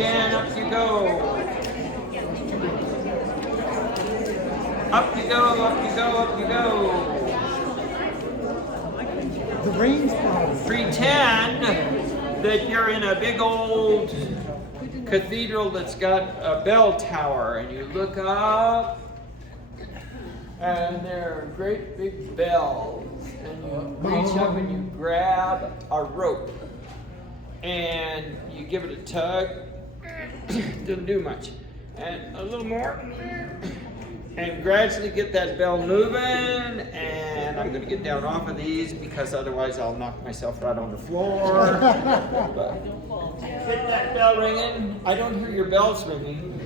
again, up you go. Up you go, up you go, up you go. The rain's falling. Pretend that you're in a big old cathedral that's got a bell tower, and you look up, and there are great big bells, and you reach up and you grab a rope, and you give it a tug. Doesn't do much, and a little more, and gradually get that bell moving. And I'm going to get down off of these because otherwise I'll knock myself right on the floor. But get that bell ringing. I don't hear your bells ringing.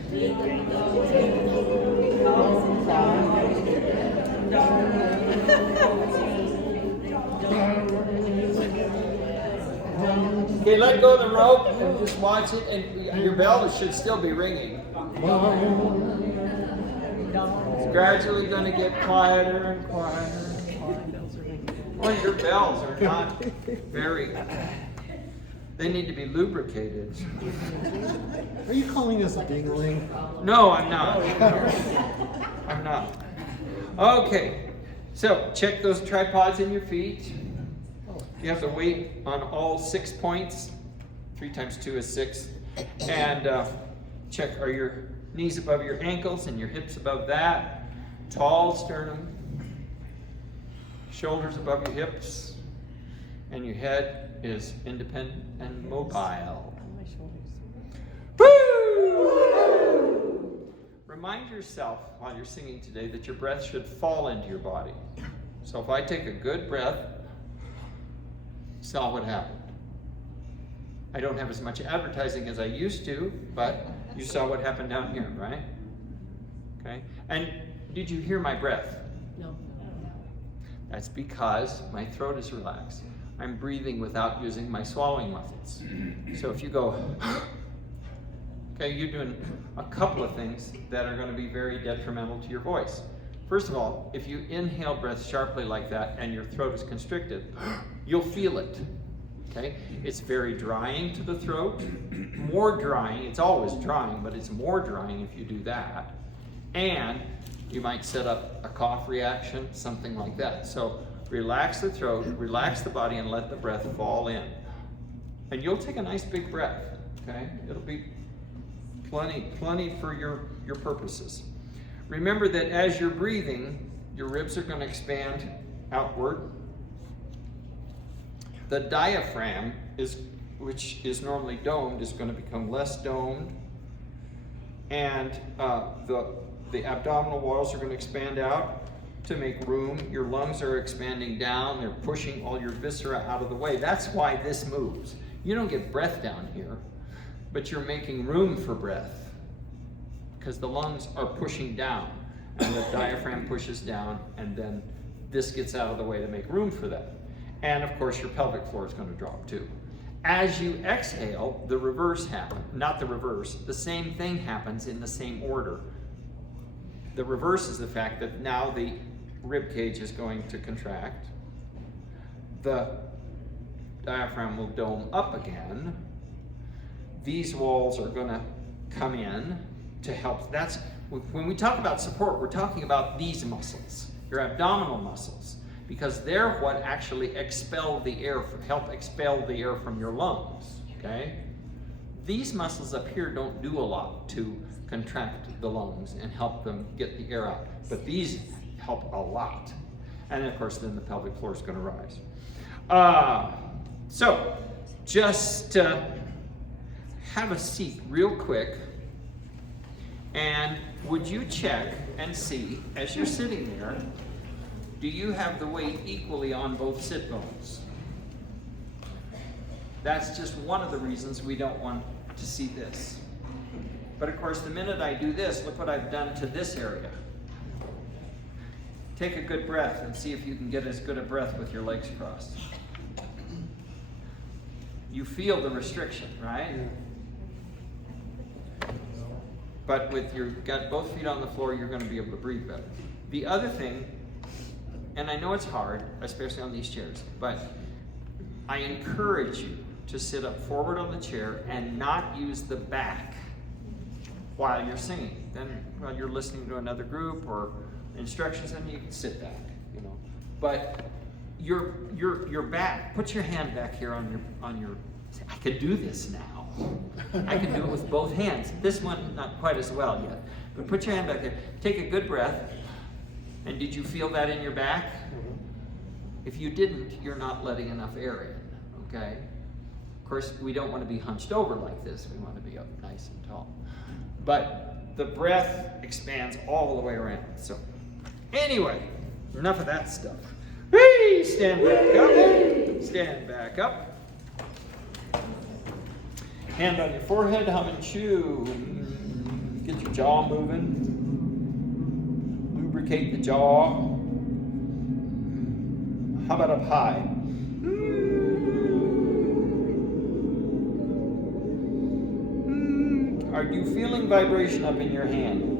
Okay, let go of the rope and just watch it, and your bell should still be ringing. It's gradually going to get quieter and quieter. Well, your bells are not very, they need to be lubricated. Are you calling us a dingling? No, I'm not. I'm not. Okay, so check those tripods in your feet. You have the weight on all 6 points. 3 times 2 is 6. And check, are your knees above your ankles and your hips above that? Tall sternum. Shoulders above your hips. And your head is independent and mobile. Woo! Remind yourself while you're singing today that your breath should fall into your body. So if I take a good breath, saw what happened. I don't have as much advertising as I used to, but you saw what happened down here, right? Okay. And did you hear my breath? No. That's because my throat is relaxed. I'm breathing without using my swallowing muscles. So if you go, okay, you're doing a couple of things that are going to be very detrimental to your voice. First of all, if you inhale breath sharply like that and your throat is constricted, you'll feel it, okay? It's very drying to the throat, more drying, it's always drying, but it's more drying if you do that. And you might set up a cough reaction, something like that. So relax the throat, relax the body, and let the breath fall in. And you'll take a nice big breath, okay? It'll be plenty for your purposes. Remember that as you're breathing, your ribs are going to expand outward. The diaphragm, which is normally domed, is going to become less domed. And the abdominal walls are going to expand out to make room. Your lungs are expanding down. They're pushing all your viscera out of the way. That's why this moves. You don't get breath down here, but you're making room for breath because the lungs are pushing down and the diaphragm pushes down, and then this gets out of the way to make room for that. And of course, your pelvic floor is going to drop too. As you exhale, the reverse happens. Not the reverse, the same thing happens in the same order. The reverse is the fact that now the rib cage is going to contract. The diaphragm will dome up again. These walls are going to come in to help. That's when we talk about support, we're talking about these muscles, your abdominal muscles, because they're what actually expel the air, help expel the air from your lungs, okay? These muscles up here don't do a lot to contract the lungs and help them get the air out, but these help a lot. And of course, then the pelvic floor is going to rise. So just have a seat real quick, and would you check and see, as you're sitting there, do you have the weight equally on both sit bones? That's just one of the reasons we don't want to see this. But of course, the minute I do this, look what I've done to this area. Take a good breath and see if you can get as good a breath with your legs crossed. You feel the restriction, right? But with got both feet on the floor, you're going to be able to breathe better. The other thing, and I know it's hard, especially on these chairs, but I encourage you to sit up forward on the chair and not use the back while you're singing. Then while you're listening to another group or instructions, then you can sit back, you know. But your back, put your hand back here on your, I could do this now. I can do it with both hands. This one, not quite as well yet. But put your hand back there. Take a good breath. And did you feel that in your back? If you didn't, you're not letting enough air in, okay? Of course, we don't want to be hunched over like this. We want to be up nice and tall. But the breath expands all the way around. So anyway, enough of that stuff. Whee! Stand back up. Stand back up. Hand on your forehead, hum and chew. Get your jaw moving. Lubricate the jaw. How about up high? Are you feeling vibration up in your hand?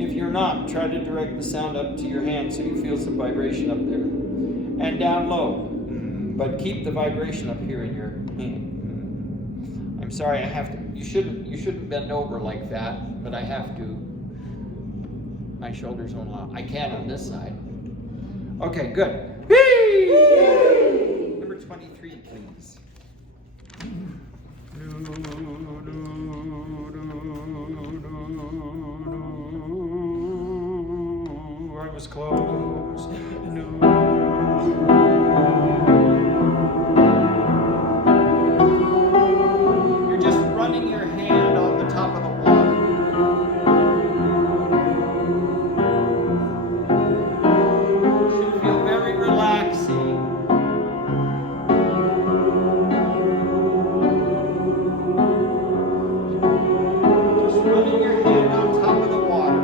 If you're not, try to direct the sound up to your hand so you feel some vibration up there. And down low. But keep the vibration up here in your hand. I'm sorry, I have to. You shouldn't bend over like that, but I have to. My shoulders won't allow. I can on this side. Okay, good. Whee! Number 23, please. I was close. You're just running your hand on the top of the water. Should feel very relaxing. Just running your hand on top of the water.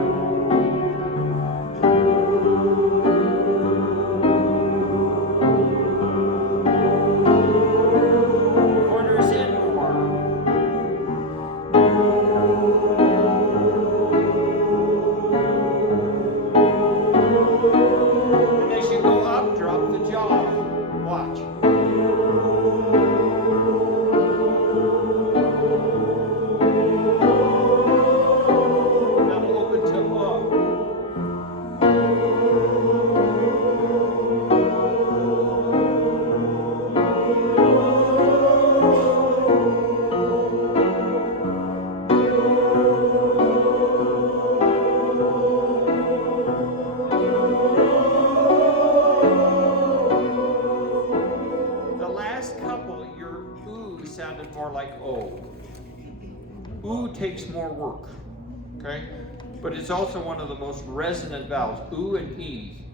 Corners in more. And as you go up, drop the jaw. Watch. That'll open to low. The last couple, your ooh sounded more like oh. Ooh takes more work, okay? But it's also one of the most resonant vowels. Ooh and E.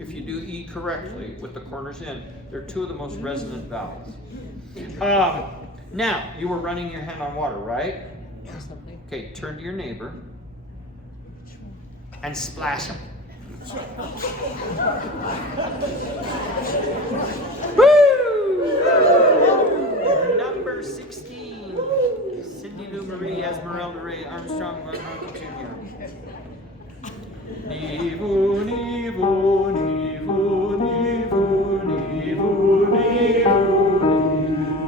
If you do E correctly with the corners in, they're two of the most resonant vowels. Now, you were running your hand on water, right? Okay, turn to your neighbor and splash him. Woo! Number 16. Cindy Lou Marie Esmeralda Ray Armstrong Van Hartley Jr. Nivu, nivu, nivu, nivu, nivu, nivu.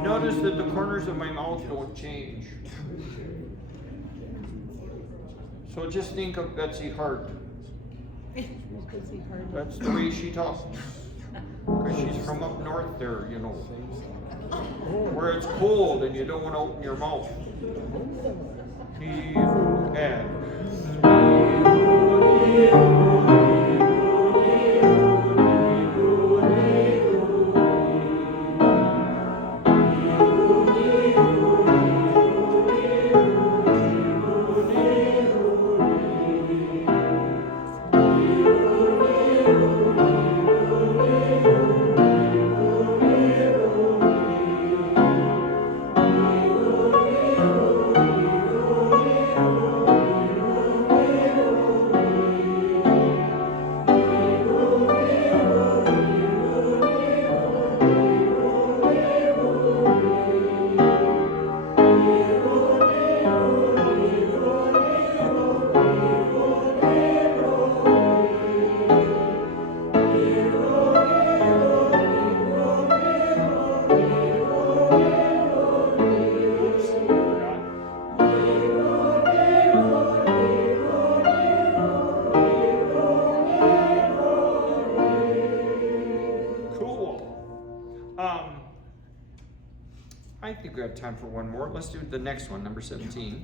Notice that the corners of my mouth don't change. So just think of Betsy Hart. That's the way she talks. Because she's from up north there, you know. Where it's cold and you don't want to open your mouth. I think we have time for one more. Let's do the next one, number 17.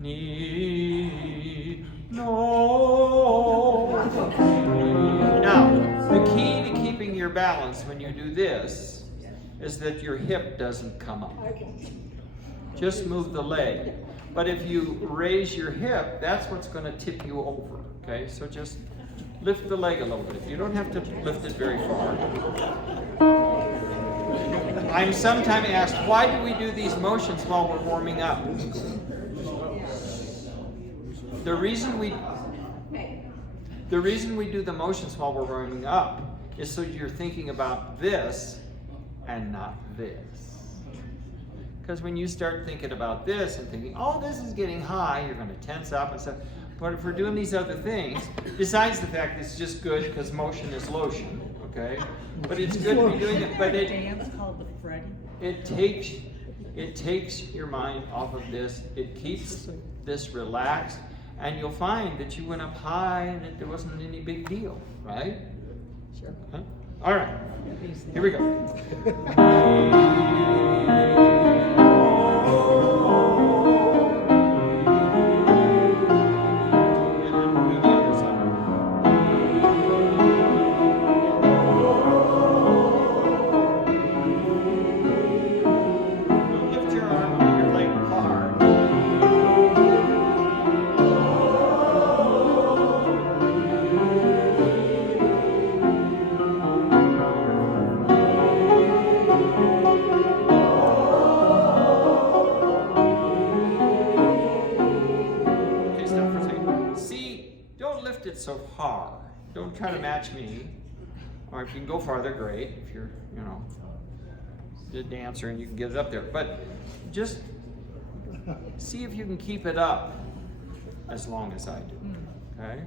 Ni, no. Now, the key to keeping your balance when you do this is that your hip doesn't come up. Just move the leg. But if you raise your hip, that's what's going to tip you over. Okay, so just lift the leg a little bit. You don't have to lift it very far. I'm sometimes asked, why do we do these motions while we're warming up? The reason we do the motions while we're warming up is so you're thinking about this and not this. Because when you start thinking about this and thinking, oh, this is getting high, you're going to tense up and stuff. But if we're doing these other things, besides the fact it's just good because motion is lotion, okay? But it's good to be doing it. But dance called the Freddy. It takes your mind off of this. It keeps this relaxed, and you'll find that you went up high and that there wasn't any big deal, right? Sure. Huh? All right, here we go. So far. Don't try to match me. Or if you can go farther, great. If you're, a dancer and you can get it up there. But just see if you can keep it up as long as I do. Okay?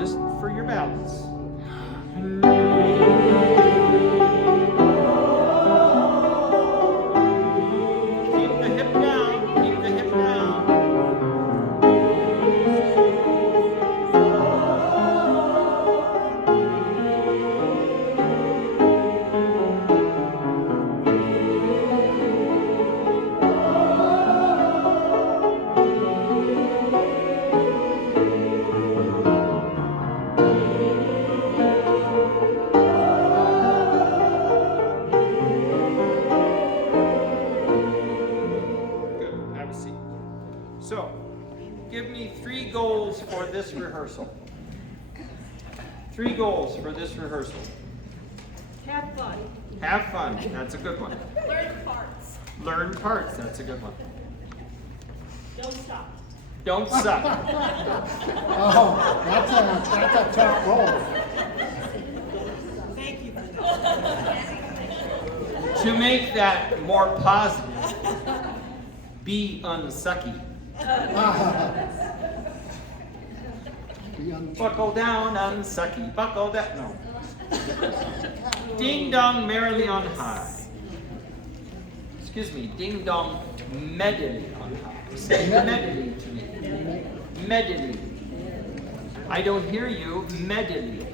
Just for your balance. Keep the hip down. Keep the hip down. So, give me 3 goals for this rehearsal. 3 goals for this rehearsal. Have fun. Have fun. That's a good one. Learn parts. Learn parts. That's a good one. Don't stop. Don't suck. Oh, that's a tough goal. Thank you for that. To make that more positive, be unsucky. Buckle down, unsucky. Buckle down. No. Ding dong merrily on high. Excuse me. Ding dong medley on high. Say medley to me. Medley. I don't hear you. Medley.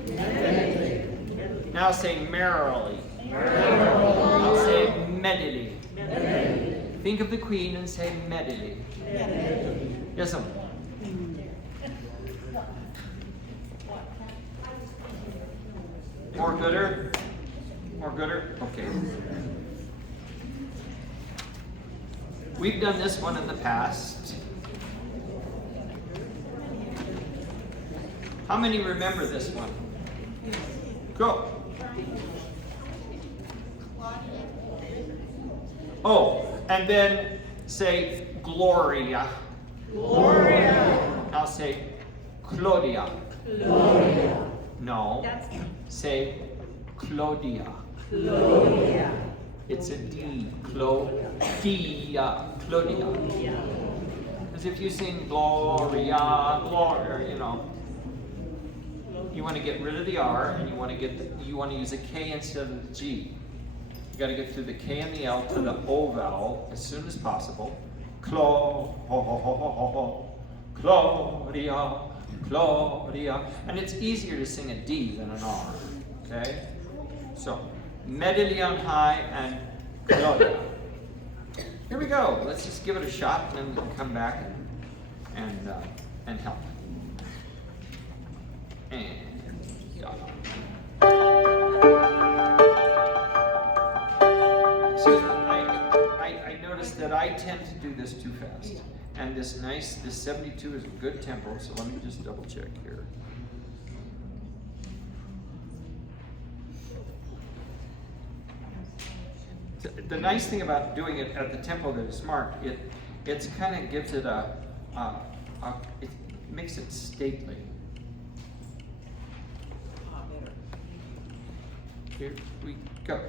Now say merrily. I'll say medley. Think of the Queen and say medley. Yes, sir. More gooder? More gooder? Okay. We've done this one in the past. How many remember this one? Go. Oh, and then say Gloria. Gloria. I'll say Claudia. Claudia. No. Say Claudia. Claudia. It's a D. Claudia. Claudia. Because if you sing Gloria, Gloria, you want to get rid of the R and you want to use a K instead of the G. You got to get through the K and the L to the O vowel as soon as possible. Claudia, Claudia. And it's easier to sing a D than an R. Okay? So, medley on high and So, here we go. Let's just give it a shot and then we'll come back and help. And excuse me, I noticed that I tend to do this too fast. And this 72 is a good tempo, so let me just double check here. The nice thing about doing it at the tempo that is marked, it's kind of gives it it makes it stately. Here we go.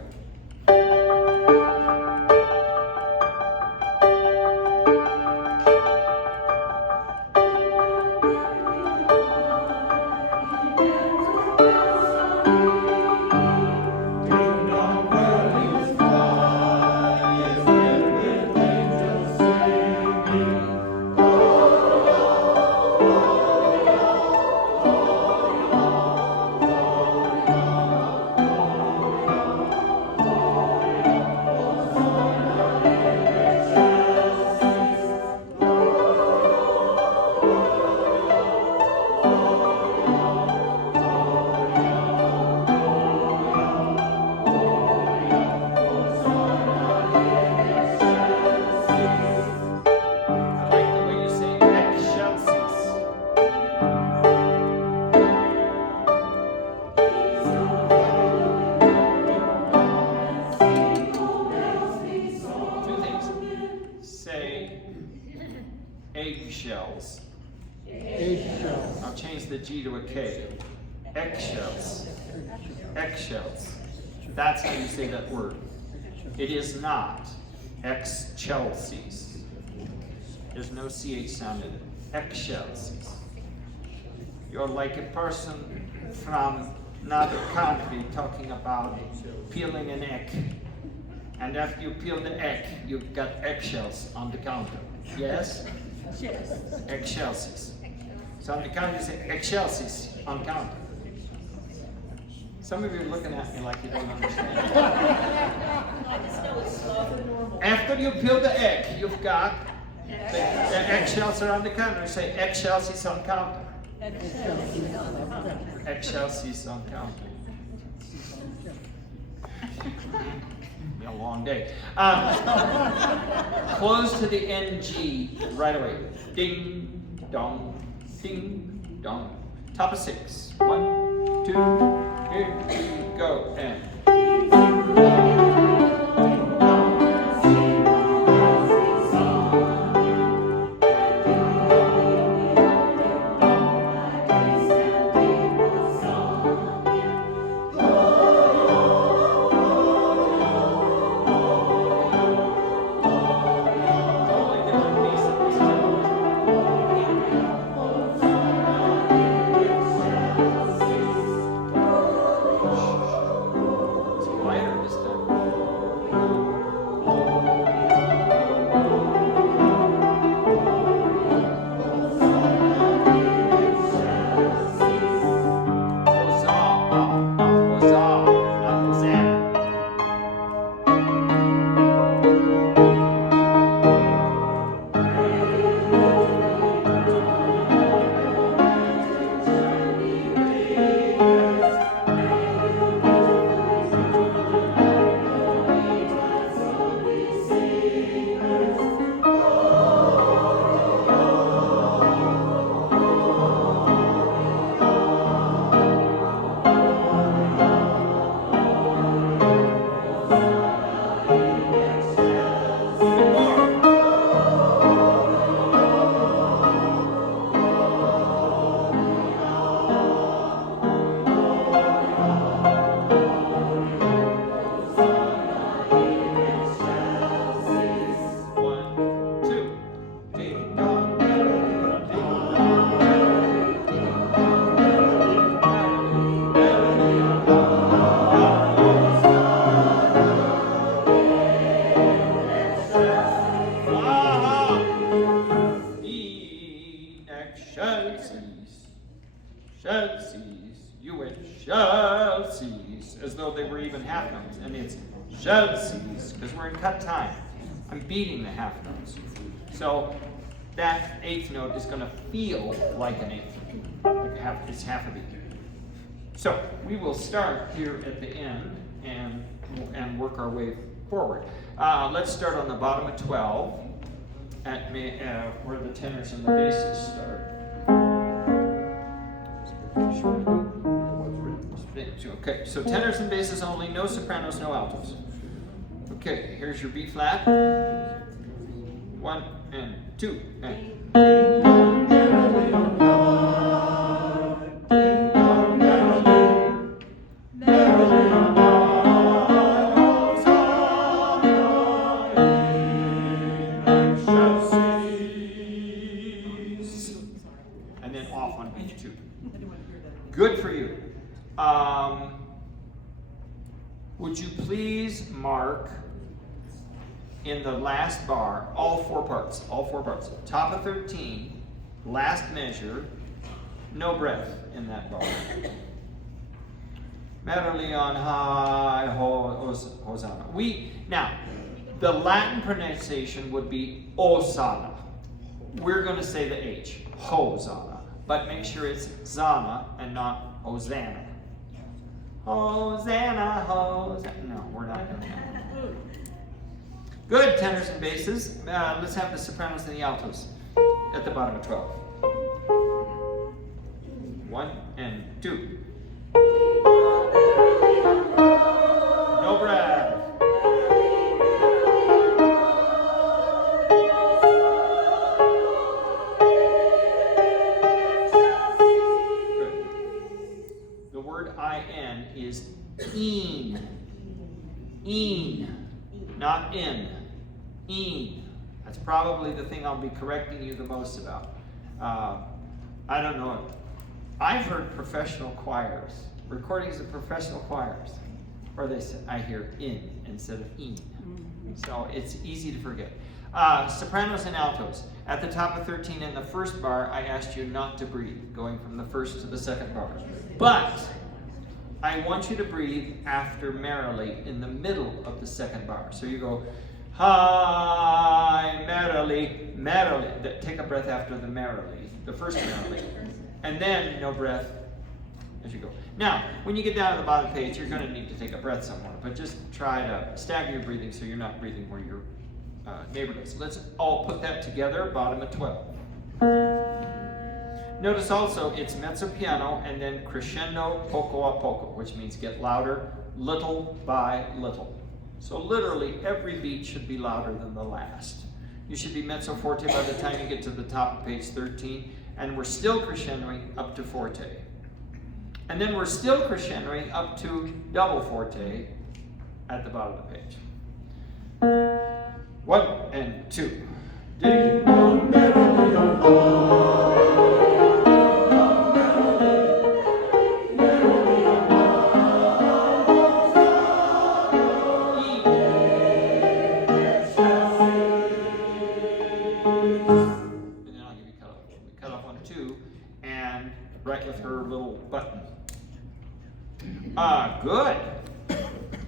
Eggshells. Eggshells. I'll change the G to a K. Eggshells. Eggshells. That's how you say that word. It is not ex-Chelsea's. There's no CH sound in it. Ex-Chelsea's. You're like a person from another country talking about peeling an egg. And after you peel the egg, you've got eggshells on the counter. Yes? Yes. Eggshells. So on the counter, you say eggshells on counter. Some of you are looking at me like you don't understand. I just know it's slow and normal. After you peel the egg, you've got the eggshells are on the counter. You say eggshells on counter. Eggshells on counter. Be a long day. Close to the NG right away. Ding, dong, ding, dong. Top of 6. 1, 2, here we go. And. these as though they were even half notes. And it's Chelsea's, because we're in cut time. I'm beating the half notes. So that eighth note is going to feel like an eighth. It's half a beat. So we will start here at the end and work our way forward. Let's start on the bottom of 12 at where the tenors and the basses start. Okay, so tenors and basses only, no sopranos, no altos. Okay, here's your B flat. 1 and 2 and. And then off on page 2. Good for you. Would you please mark in the last bar all four parts? Top of 13, last measure, no breath in that bar. Merrily on high, Hosanna. Now, the Latin pronunciation would be Hosanna. We're going to say the H, Hosanna, but make sure it's Zana and not Hosanna. Hosanna, Hosanna. No, we're not doing that. Good, tenors and basses. Let's have the sopranos and the altos at the bottom of 12. 1 and 2. No breath. I-N is een. Not in. Een. That's probably the thing I'll be correcting you the most about. I don't know. I've heard professional choirs, recordings of professional choirs, where they say, I hear in instead of een. So it's easy to forget. Sopranos and altos. At the top of 13 in the first bar, I asked you not to breathe, going from the first to the second bar. But I want you to breathe after merrily in the middle of the second bar. So you go, hi, merrily, merrily. Take a breath after the merrily, the first merrily. And then no breath as you go. Now, when you get down to the bottom page, you're going to need to take a breath somewhere. But just try to stagger your breathing so you're not breathing where your neighbor does. Let's all put that together, bottom of 12. Notice also it's mezzo piano and then crescendo poco a poco, which means get louder little by little. So literally every beat should be louder than the last. You should be mezzo forte by the time you get to the top of page 13, and we're still crescendoing up to forte. And then we're still crescendoing up to double forte at the bottom of the page. 1 and 2. Right with her little button. Good.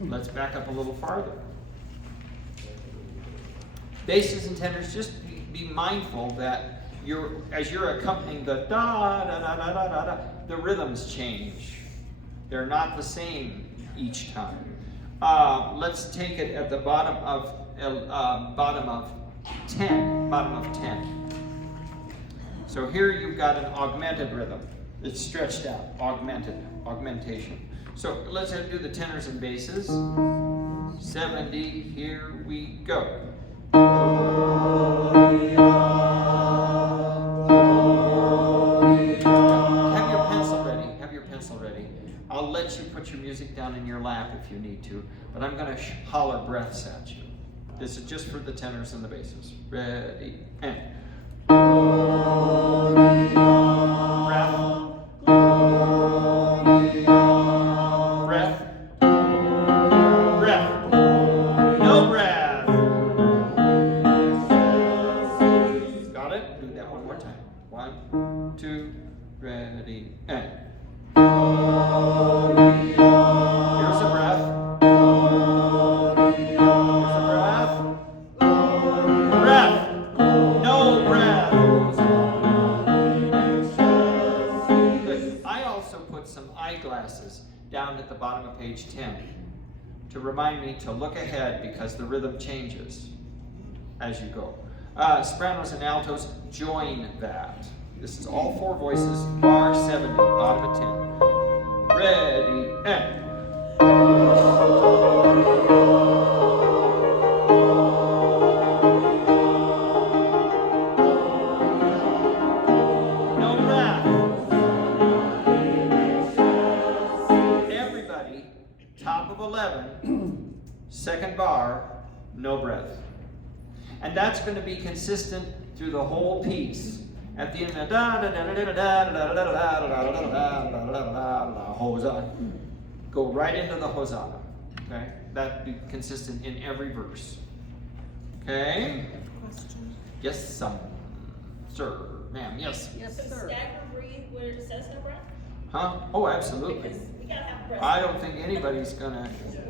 Let's back up a little farther. Basses and tenors, just be mindful that as you're accompanying the da da da da da da da, the rhythms change. They're not the same each time. Let's take it at the bottom of 10. Bottom of 10. So here you've got an augmented rhythm. It's stretched out, augmentation. So let's do the tenors and basses. 70, here we go. Have your pencil ready. I'll let you put your music down in your lap if you need to, but I'm going to holler breaths at you. This is just for the tenors and the basses. Ready, and. Ready, and. Here to remind me to look ahead because the rhythm changes as you go. Sopranos and altos join that. This is all 4 voices, bar 70, bottom of 10. Ready, and. No breath. Everybody, top of 11, second bar, no breath. And that's going to be consistent through the whole piece. At the end, Hosanna. Go right into the Hosanna. Okay? That be consistent in every verse. Okay? Question. Yes, sir, ma'am, yes. Yes, sir. Stagger breathe where it says no breath? Huh? Oh, absolutely. Because we gotta have breath. I don't think anybody's going to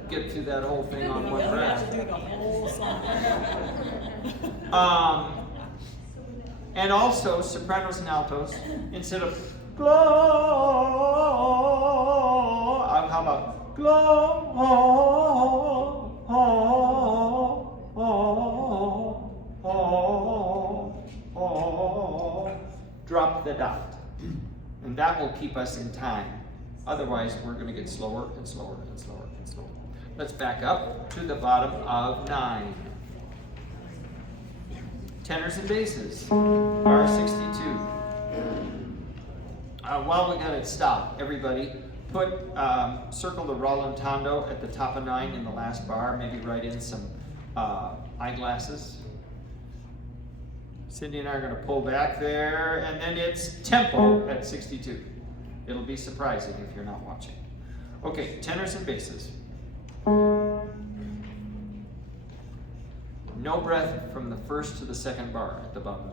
get through that whole thing on one breath. do the whole song. And also, sopranos and altos, instead of glow, how about glow, drop the dot. And that will keep us in time. Otherwise, we're going to get slower and slower and slower and slower. Let's back up to the bottom of 9. Tenors and basses, bar 62. While we got it stopped, everybody, circle the rallentando at the top of 9 in the last bar. Maybe write in some eyeglasses. Cindy and I are going to pull back there, and then it's tempo at 62. It'll be surprising if you're not watching. Okay, tenors and basses. No breath from the first to the second bar at the bottom.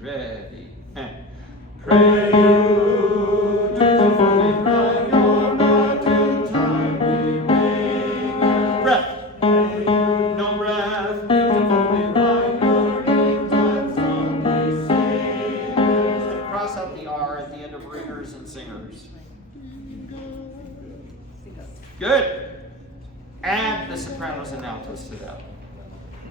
Ready, and prelude, beautifully bright, your not in time we wait. Breath. No breath, beautifully bright, your in time song we sing. And cross out the R at the end of ringers and singers. Good. Add the sopranos and altos to that.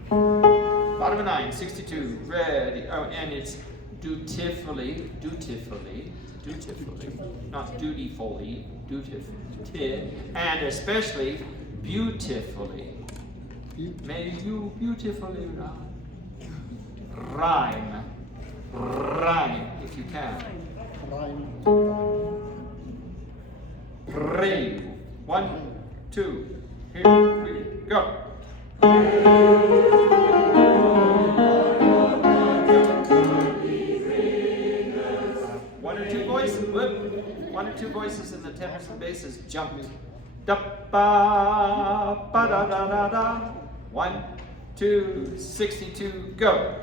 Bottom of 9, 62, ready. Oh, and it's dutifully, not dutifully, dutifully, and especially beautifully. May you beautifully rhyme, if you can. Pray. 1, 2, here we go. 1 or 2 voices. 1 or 2 voices in the tenors and basses jumped. Da ba ba da da da da. 1, 2, 62, go.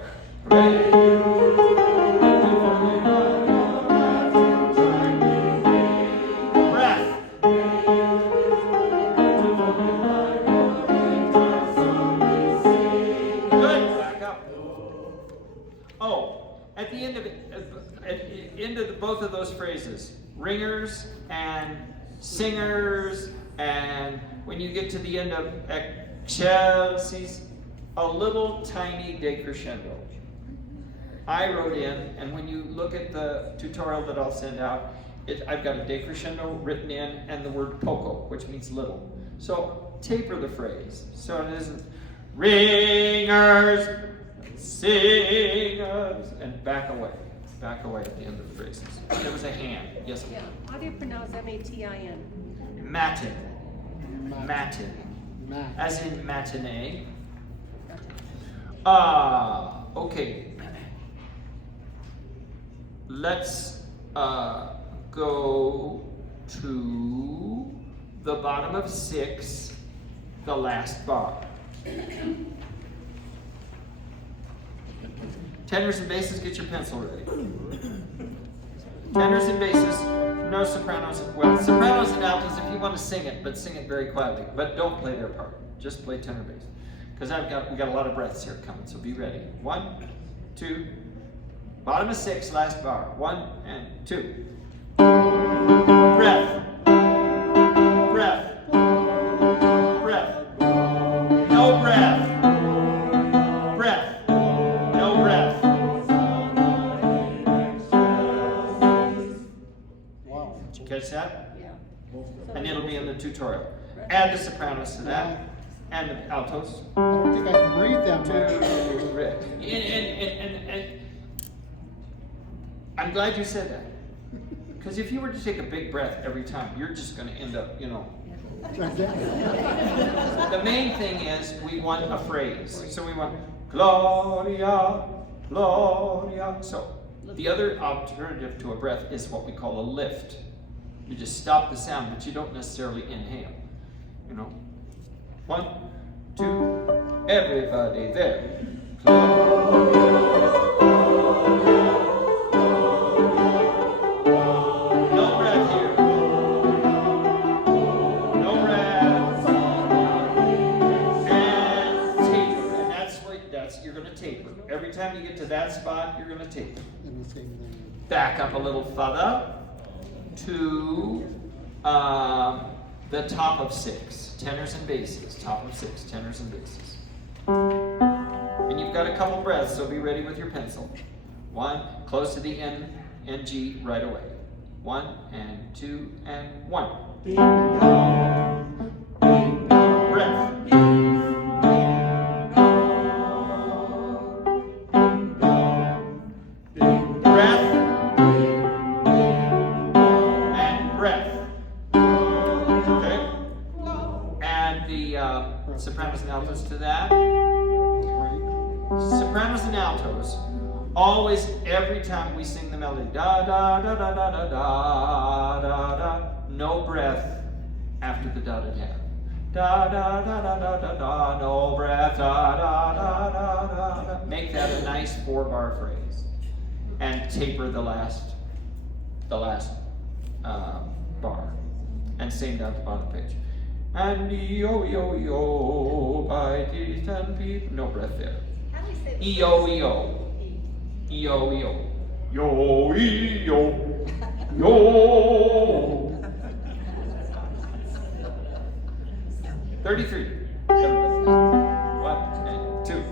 Ready. Breath. At the end of both of those phrases, ringers and singers, and when you get to the end of excelsis, a little tiny decrescendo. I wrote in, and when you look at the tutorial that I'll send out, I've got a decrescendo written in and the word poco, which means little. So taper the phrase. So it isn't ringers, singers, and back away at the end of the phrases. There was a hand. Yes, Yeah. How do you pronounce M-A-T-I-N? matin. As in matinee. Okay. Let's go to the bottom of 6, the last bar. Tenors and basses, get your pencil ready. Tenors and basses, no sopranos. Well, sopranos and altos if you want to sing it, but sing it very quietly. But don't play their part. Just play tenor bass. Because we got a lot of breaths here coming, so be ready. 1, 2, bottom of 6, last bar. 1 and 2. Breath. Breath. Breath. sopranos to that, and the altos. I don't think I can breathe that much. And I'm glad you said that. Because if you were to take a big breath every time, you're just going to end up, you know. Like that. The main thing is we want a phrase. So we want Gloria, Gloria. So the other alternative to a breath is what we call a lift. You just stop the sound, but you don't necessarily inhale. You know. 1, 2, everybody there. Gloria. No breath here. No breath. And taper. And that's you're gonna taper. Every time you get to that spot, you're gonna taper. And the same thing. Back up a little further to the top of 6. Tenors and basses. Top of 6. Tenors and basses. And you've got a couple breaths, so be ready with your pencil. 1, close to the N and G right away. 1 and 2 and 1. Breath. Breath. And breath. Okay? And the sopranos and altos to that. Sopranos and altos, always, every time we sing the melody, da da da da da da da da da, no breath after the dotted half. Da da da da da da da, no breath, da da da da da da. Make that a nice 4-bar phrase, and taper the last bar, and sing down the bottom page. And yo yo yo, by distant people, no breath there. How do you say E-O, E-O. E-O, E-O. Yo, E-O. Yo. 33. 1 and 2.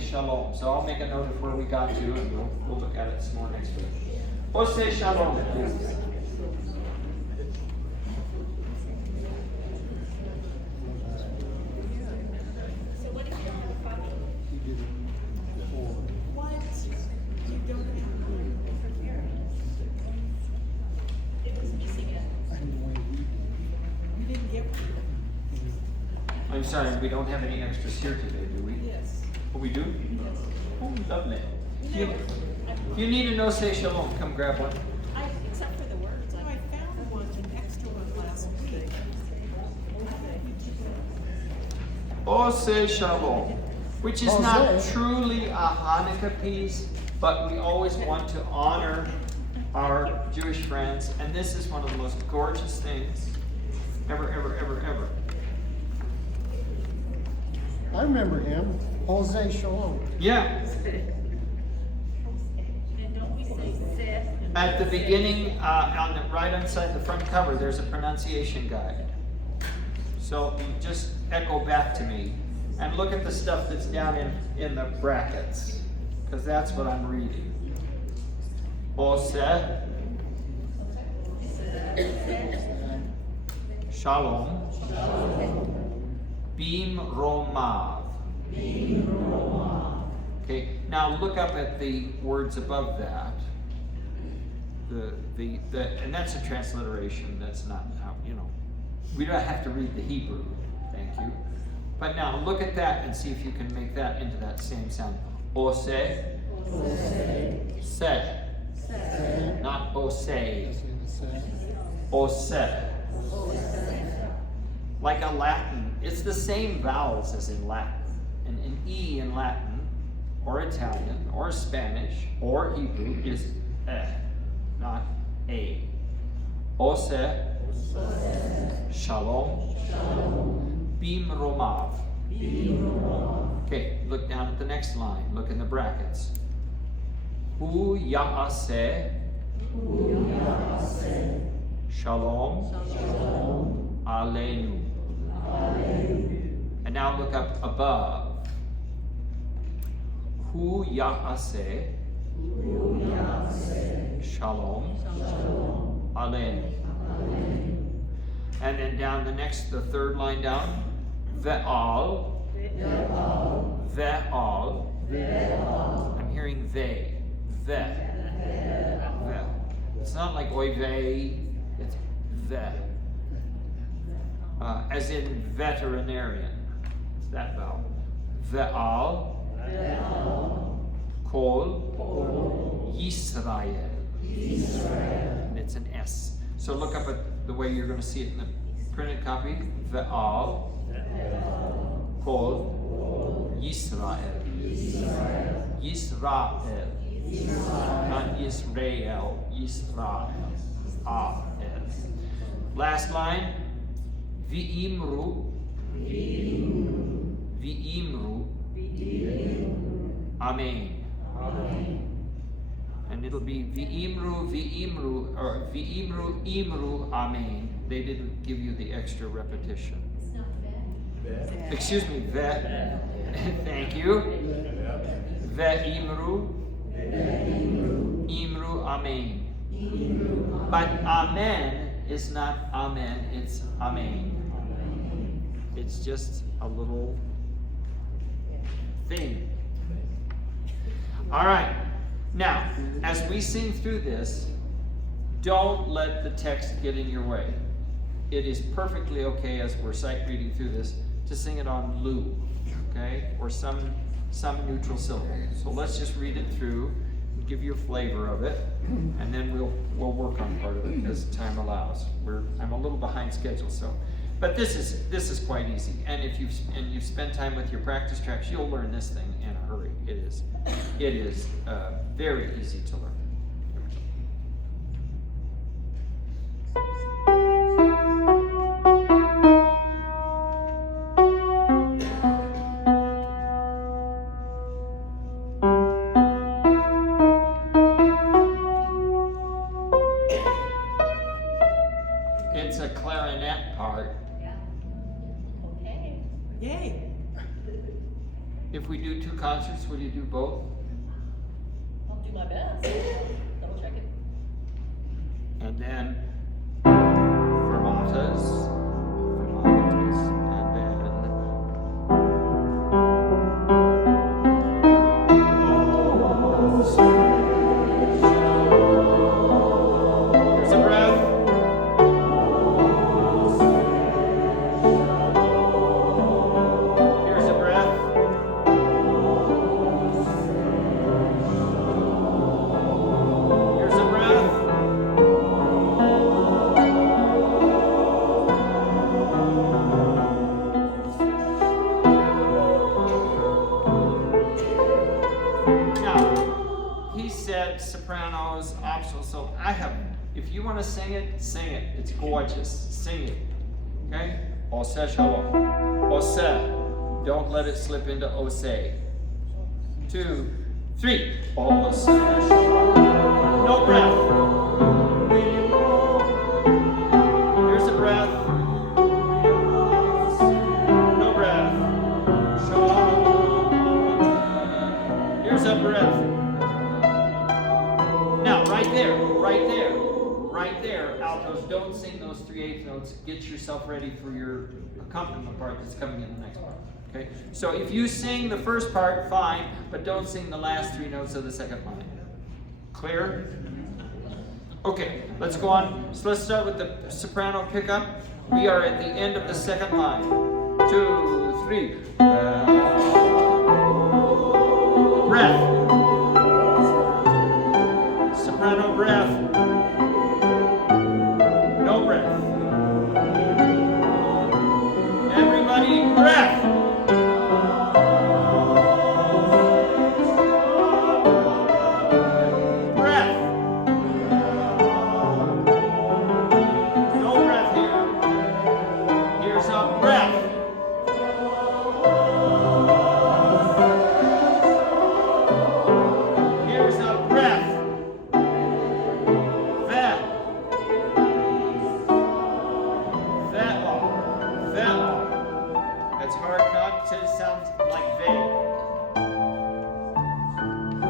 Shalom. So I'll make a note of where we got to, and we'll look at it some more next week. Ose Shalom. Please. So what if you don't have a copy? He did it before. What? You don't have a copy prepared. It was missing it. I didn't want to read You didn't get one? I'm sorry, we don't have any extras here today, do we? Yes. Oh, we do? Yes. Oh, lovely. If No, you need a no say shalom, come grab one. except for the words. I found one, an extra one last week. Ose Shalom, which is not truly a Hanukkah piece, but we always want to honor our Jewish friends, and this is one of the most gorgeous things ever, ever, ever, ever. I remember him. Jose Shalom. Yeah, And don't we say sit? at the beginning, on the right inside the front cover, there's a pronunciation guide. So you just echo back to me and look at the stuff that's down in the brackets, because that's what I'm reading. Ose Shalom Bim Romav. Okay, now look up at the words above that. And that's a transliteration. That's not how, we don't have to read the Hebrew. Thank you. But now look at that and see if you can make that into that same sound. Ose. Se. Not ose. Ose. Like a Latin. It's the same vowels as in Latin. And an E in Latin, or Italian, or Spanish, or Hebrew is not a. Ose. Shalom. Bimromav. Okay, look down at the next line. Look in the brackets. Hu Ya'aseh. Shalom. Aleinu. And now look up above. Hu Ya'aseh. Shalom. Aleinu. And then down the third line down. Ve'al. Ve'al. I'm hearing they. Ve. It's not like oy vey, it's ve. As in veterinarian. It's that vowel. Ve'al. Kol. Yisrael. And it's an S. So look up at the way you're going to see it in the printed copy. Ve'al. Kol. Yisrael. Yisrael. Not Israel. Yisrael. Last line. V'imru. V'imru. Amen. And it'll be v'imru, or v'imru, imru, amen. They didn't give you the extra repetition. It's not bad. Excuse me, ve. Thank you. Ve'imru. Imru, amen. But amen is not amen, it's amen. It's just a little thing. All right. Now, as we sing through this, don't let the text get in your way. It is perfectly okay as we're sight reading through this to sing it on lu, okay, or some neutral syllable. So let's just read it through, and give you a flavor of it, and then we'll work on part of it as time allows. I'm a little behind schedule, so. But this is quite easy, and if you've spent time with your practice tracks, you'll learn this thing in a hurry. It is very easy to learn. It's a clarinet part. Yeah. Okay. Yay. If we do 2 concerts, will you do both? I'll do my best. Double check it. And then fermatas, and then there's a breath. Here's a breath. Here's a breath. Now, he said sopranos, optional, so if you want to sing it, sing it. It's gorgeous. Sing it. Okay? Ose shalom. Ose. Don't let it slip into ose. 2, 3. Ose shalom. No breath. Here's a breath. No breath. Shalom. Here's a breath. Now, right there, altos, don't sing those 3/8 notes. Get yourself ready for your accompaniment part that's coming in the next part. Okay? So if you sing the first part, fine, but don't sing the last 3 notes of the second line. Clear? Okay, let's go on. So let's start with the soprano pickup. We are at the end of the second line. 2, 3. Breath. Soprano breath. No breath. Everybody breath. Breath. No breath here. Here's a breath. said it sounds like vague.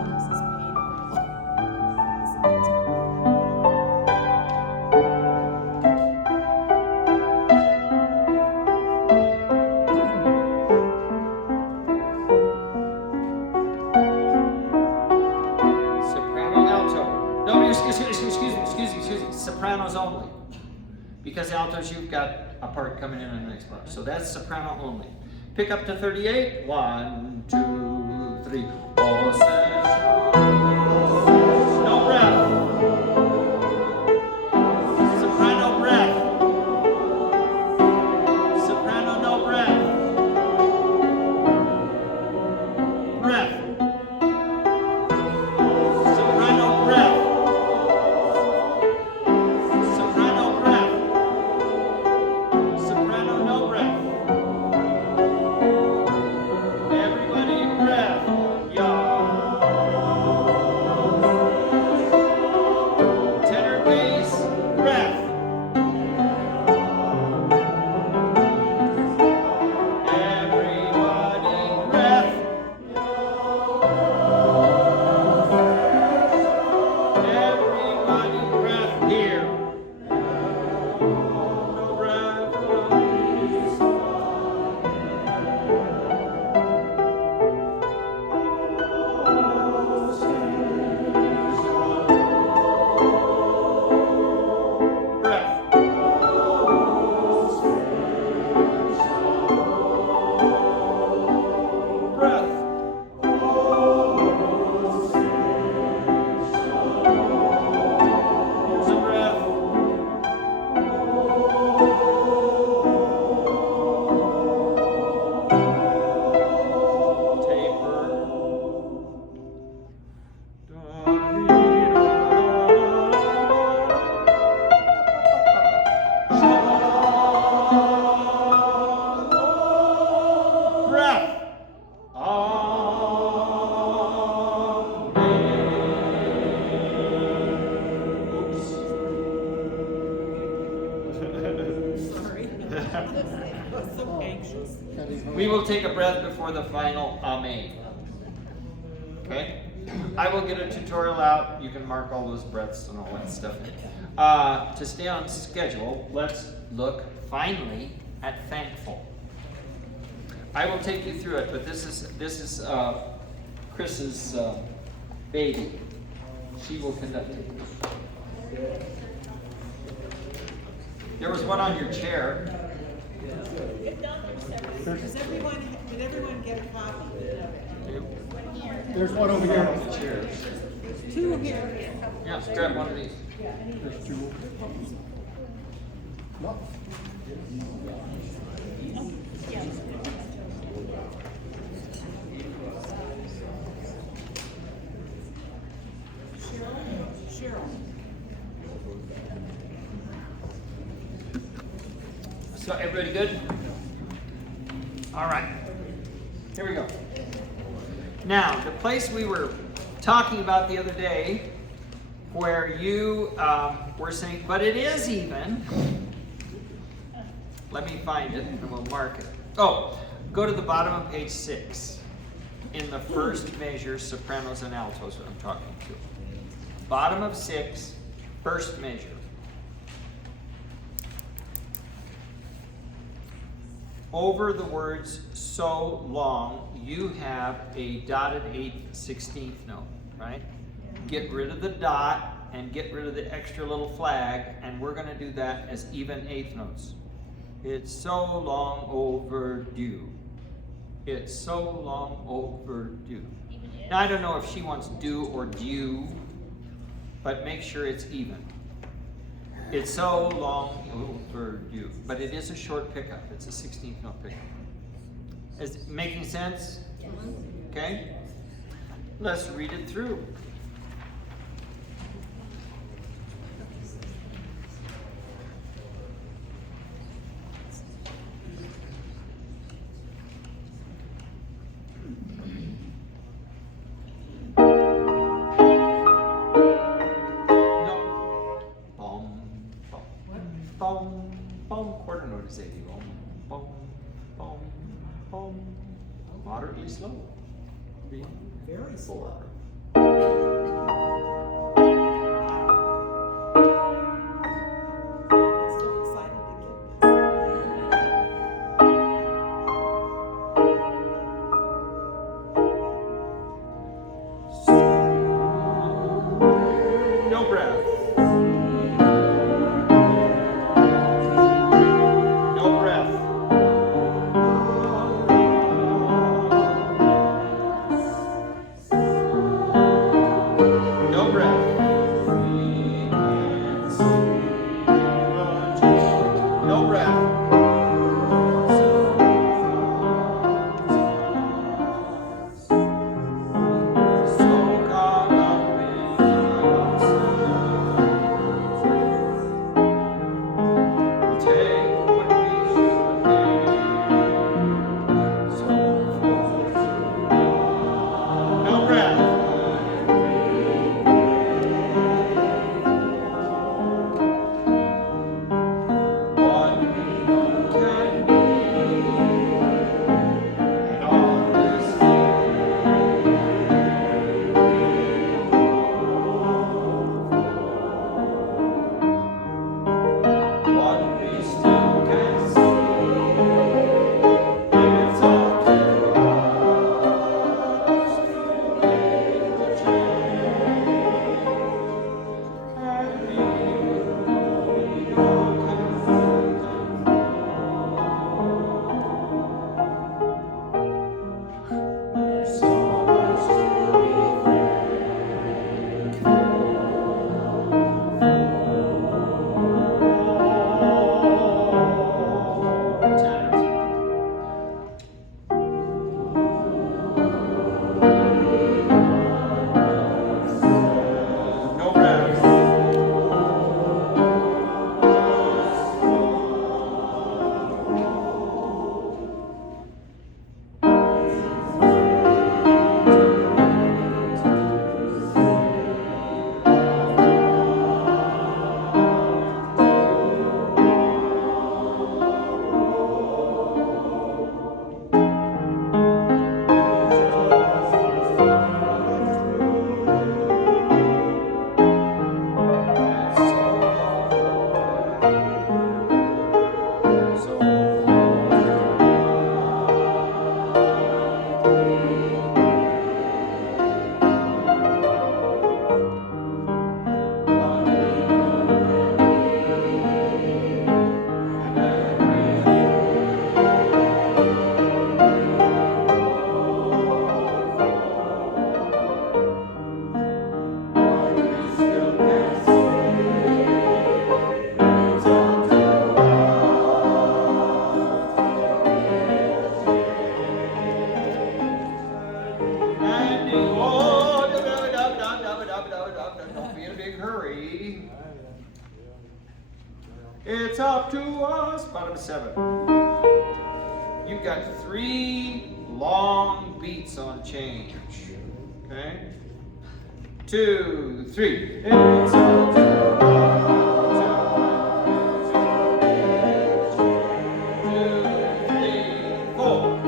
This is painful. Soprano, alto. No, excuse me. Sopranos only. Because altos, you've got a part coming in on the next bar. So that's soprano only. Pick up to 38. 1, 2, 3. No breath. Soprano breath. Soprano no breath. Breath. Soprano breath. Soprano breath. Soprano no breath. Everybody breath. Yeah. Tenor bass breath. Everybody breath. Everybody breath here. No breath. Breath. Breath. Here's a breath. Breath. Sorry. I was so anxious. We will take a breath before the final Amen. Okay? I will get a tutorial out. You can mark all those breaths and all that stuff. To stay on schedule, let's look finally at thankful. I will take you through it, but this is Chris's baby. She will conduct it. There was one on your chair. Did everyone get a copy? There's one over here. On the chairs. Two here. Yeah, grab one of these. There's two. No. Cheryl. So everybody good? All right. Here we go. Now, the place we were talking about the other day, where you were saying, but it is even. Let me find it and we'll mark it. Oh, go to the bottom of page 6. In the first measure, sopranos and altos that I'm talking to. Bottom of 6, first measure. Over the words so long, you have a dotted 8th 16th note, right? Get rid of the dot and get rid of the extra little flag, and we're going to do that as even 8th notes. It's so long overdue. It's so long overdue. Now, I don't know if she wants do or due, but make sure it's even. It's so long overdue, but it is a short pickup. It's a 16th note pickup. Is it making sense? Okay? Let's read it through. Boom, boom, quarter note is 80. Boom, boom, boom, boom, moderately slow. 3, Very 4. It's so exciting to get this. No breath. No breath. No breath. No breath. So caught up in we take what we should take. So no breath. What we can be and all this what we still can see. It's up to us to make the change and be we all can. So much to be no breath. Don't be in a big hurry. It's up to us. Bottom 7. You've got 3 long beats on change. Okay? 2, 3. It's up to us. 2, 3, 4.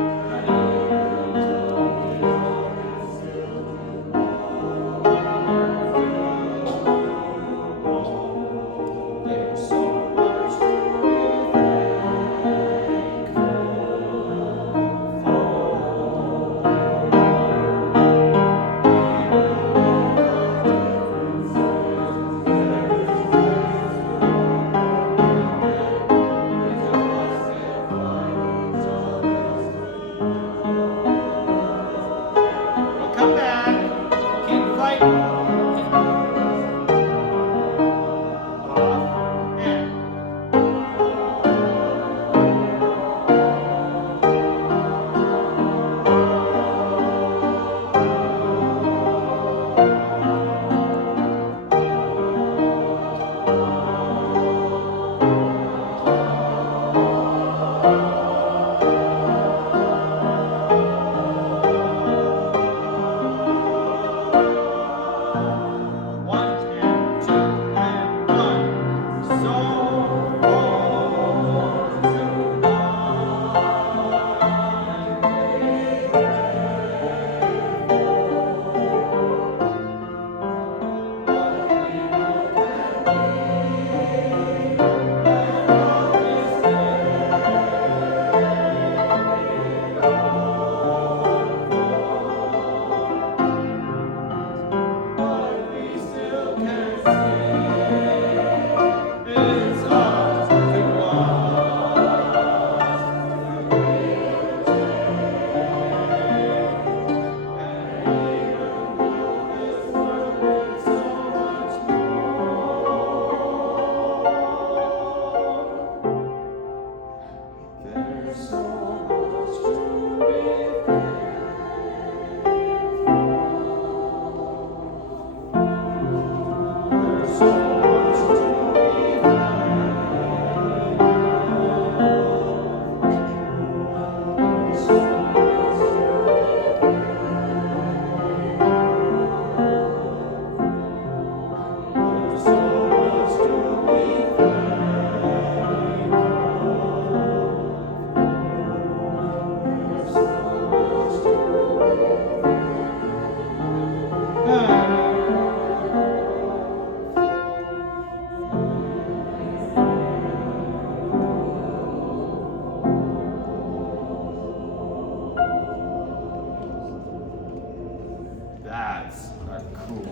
There's so much to be thankful for. That's a cool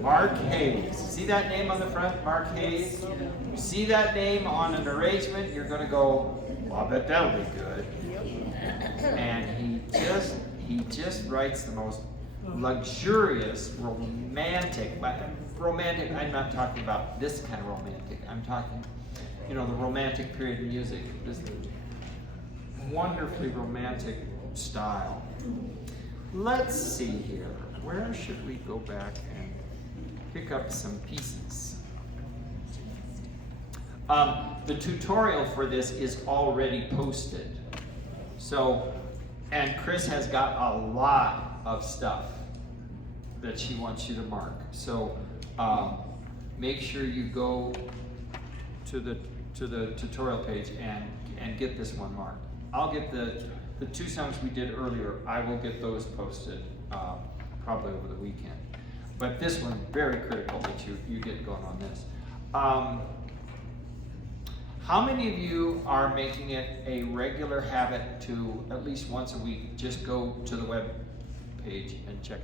Mark Hayes. See that name on the front, Mark Hayes? You see that name on an arrangement, you're going to go, well, I bet that'll be good. And he just writes the most luxurious, romantic, I'm not talking about this kind of romantic. I'm talking, the romantic period music, this wonderfully romantic style. Let's see here. Where should we go back and pick up some pieces? The tutorial for this is already posted. So, and Chris has got a lot of stuff that she wants you to mark. So, make sure you go to the tutorial page and get this one marked. I'll get the two songs we did earlier, I will get those posted probably over the weekend. But this one, very critical that you get going on this. How many of you are making it a regular habit to at least once a week just go to the web page and check?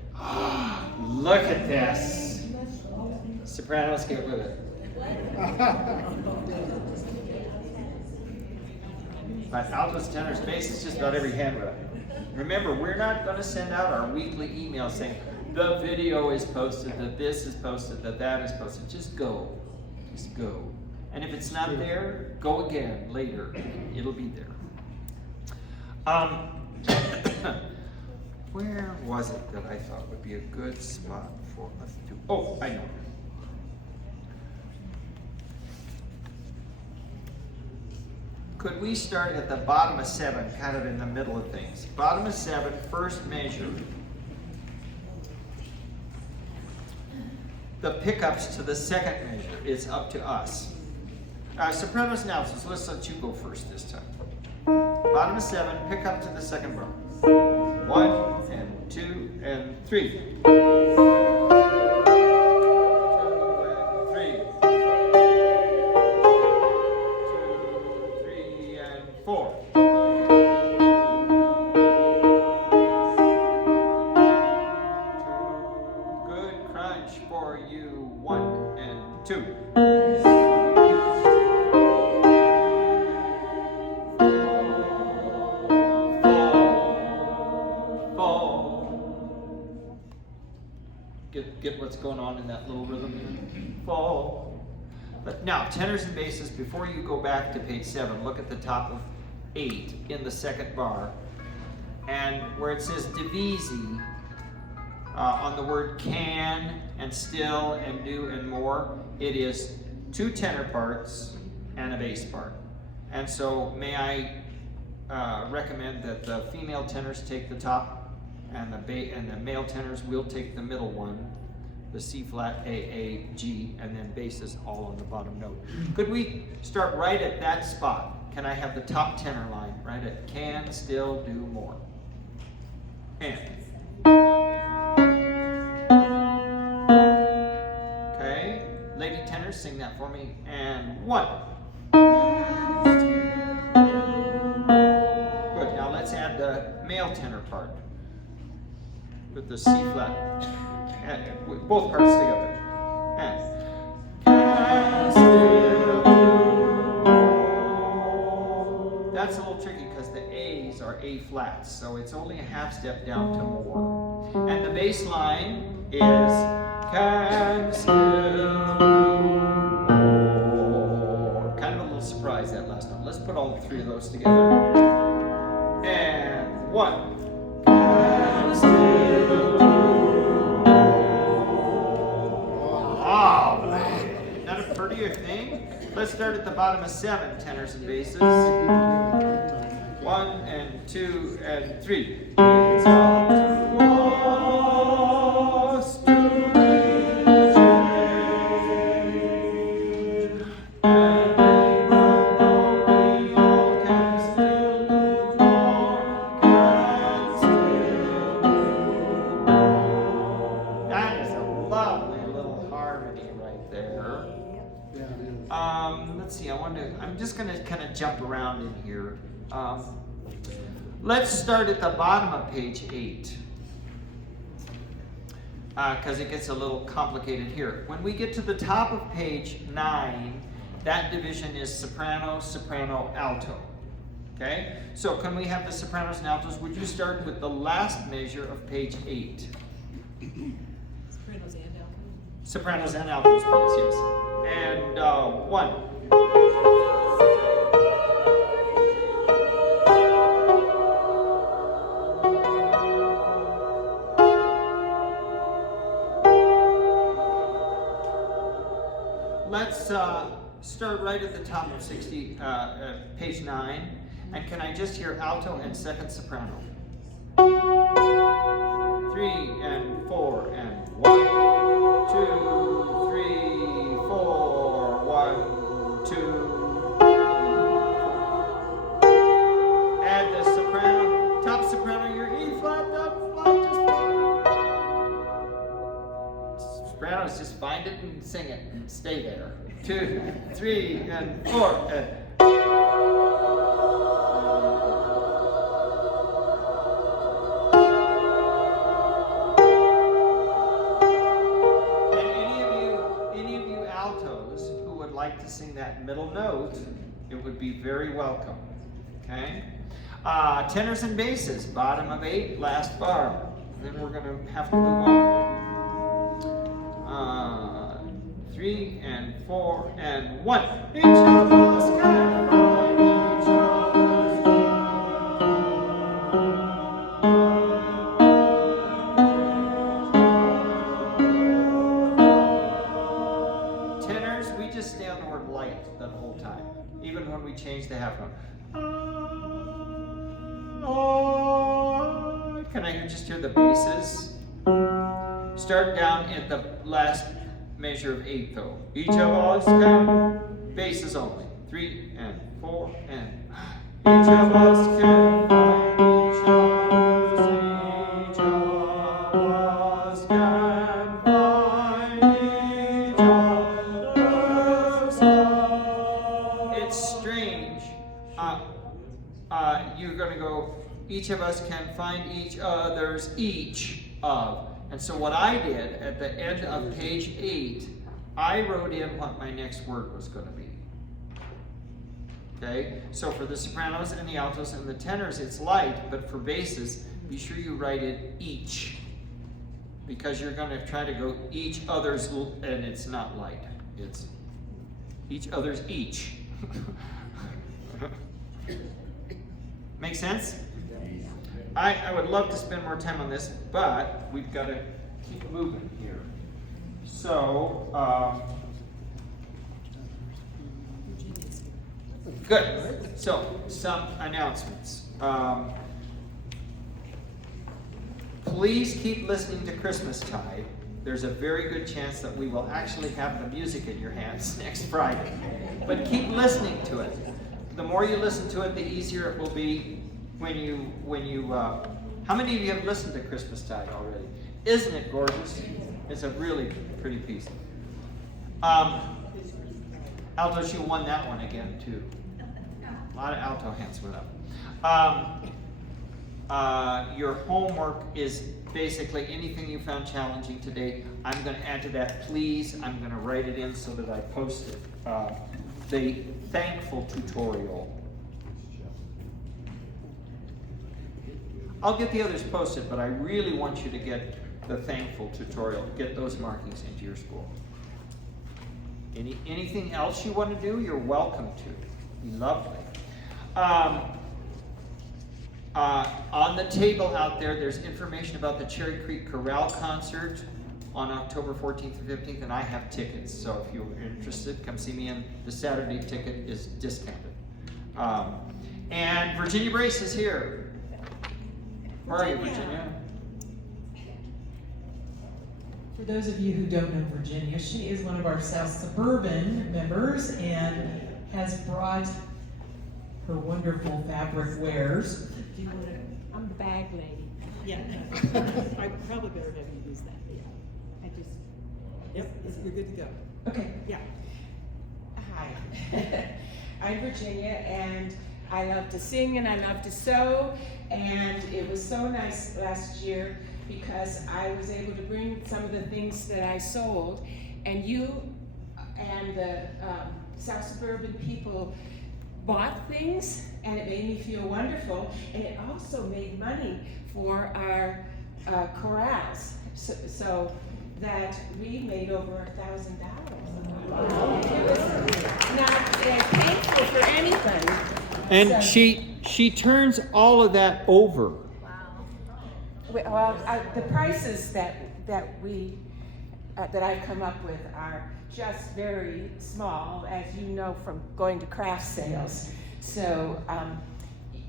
Look at this! Sopranos, get with it. But altos, tenors, bass is just about every hand rep. Remember, we're not going to send out our weekly email saying the video is posted, that this is posted, that is posted. Just go. Just go. And if it's not there, go again later. It'll be there. Where was it that I thought would be a good spot for us to do? Oh, I know. Could we start at the bottom of 7, kind of in the middle of things? Bottom of 7, first measure. The pickups to the second measure is up to us. Sopranos and altos, let's let you go first this time. Bottom of 7, pick up to the second bar. 1 and 2 and 3. 2 and 3. 2, 3 and 4. Good crunch for you. 1 and 2. Get what's going on in that little rhythm. Fall. But now, tenors and basses, before you go back to page 7, look at the top of 8 in the second bar. And where it says divisi, on the word can and still and do and more, it is 2 tenor parts and a bass part. And so may I recommend that the female tenors take the top and the male tenors will take the middle one, the C flat, A, A, G, and then basses all on the bottom note. Could we start right at that spot? can I have the top tenor line right at can still do more? And. Okay, lady tenors, sing that for me. And 1. Good, now let's add the male tenor part with the C flat. And with both parts together. And. Can still do more. That's a little tricky because the A's are A flats, so it's only a half step down to more. And the bass line is can still do more. Kind of a little surprise that last note. Let's put all 3 of those together. And 1. Can still do more. Oh, isn't that a prettier thing? Let's start at the bottom of 7, tenors and basses. 1 and 2 and 3. It's all lost to be changed, and even though we all can still do more, can still do more. That is a lovely little harmony right there. Yeah, it is. Let's see, I'm just going to kind of jump around in here. Let's start at the bottom of page 8, because it gets a little complicated here. When we get to the top of page 9, that division is soprano, soprano, alto. Okay? So can we have the sopranos and altos? Would you start with the last measure of page 8? Sopranos and altos. Sopranos and altos, please, yes. And 1. Let's start right at the top of page 9. And can I just hear alto and second soprano? 3 and 4 and 1, 2, 3, 4, 1, 2. Add the soprano, top soprano, your E flat, top flat, just sopranos, just find it and sing it and stay there. 2, 3, and 4, and. To sing that middle note, it would be very welcome. Okay? Tenors and basses, bottom of 8, last bar. Then we're going to have to move on. 3 and 4 and 1. Each of us can find each other's tenors, we just stay on the word light the whole time, even when we change the half note. Can I just hear the basses? Start down at the last measure of 8 though. Each of us can, basses only. 3 and 4 and each of us can find each other's, each of us can find each other's love. It's strange. You're going to go, each of us can find each other's, each of. And so what I did at the end of page 8, I wrote in what my next word was going to be. Okay, so for the sopranos and the altos and the tenors, it's light, but for basses, be sure you write it each, because you're going to try to go each other's, and it's not light. It's each other's each. Make sense? I would love to spend more time on this, but we've got to keep moving here. So, good. So, some announcements. Please keep listening to Christmas Tide. There's a very good chance that we will actually have the music in your hands next Friday. But keep listening to it. the more you listen to it, the easier it will be when you, how many of you have listened to Christmastide already? Isn't it gorgeous? It's a really pretty piece. Altos, you won that one again too. A lot of alto hands went up. Your homework is basically anything you found challenging today. I'm going to add to that, please. I'm going to write it in so that I post it. The thankful tutorial. I'll get the others posted, but I really want you to get the thankful tutorial. Get those markings into your school. Anything else you want to do, you're welcome to. Be lovely. On the table out there, there's information about the Cherry Creek Chorale concert on October 14th and 15th, and I have tickets. So if you're interested, come see me. And the Saturday ticket is discounted. And Virginia Brace is here. Where are you, Virginia? For those of you who don't know Virginia, she is one of our South Suburban members and has brought her wonderful fabric wares. I'm the bag lady. Yeah. I probably better have you use that, yeah. I just, Yep, you're good to go. Okay. Yeah. Hi, I'm Virginia, and I love to sing and I love to sew, and it was so nice last year because I was able to bring some of the things that I sold, and you and the South Suburban people bought things, and it made me feel wonderful, and it also made money for our chorales, so that we made over $1,000. It was not painful for anything. And So- she turns all of that over. Well, the prices that I come up with are just very small, as you know from going to craft sales. So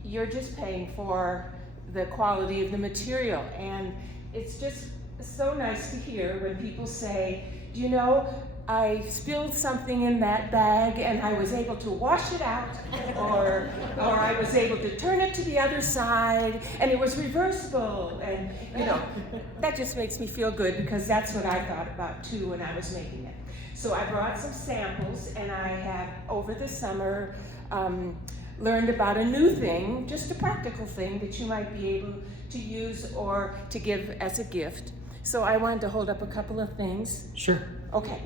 you're just paying for the quality of the material, and it's just so nice to hear when people say, do you know, I spilled something in that bag and I was able to wash it out, or I was able to turn it to the other side and it was reversible, and you know, that just makes me feel good because that's what I thought about too when I was making it. So I brought some samples, and I have over the summer learned about a new thing, just a practical thing that you might be able to use or to give as a gift. So I wanted to hold up a couple of things. Sure. Okay.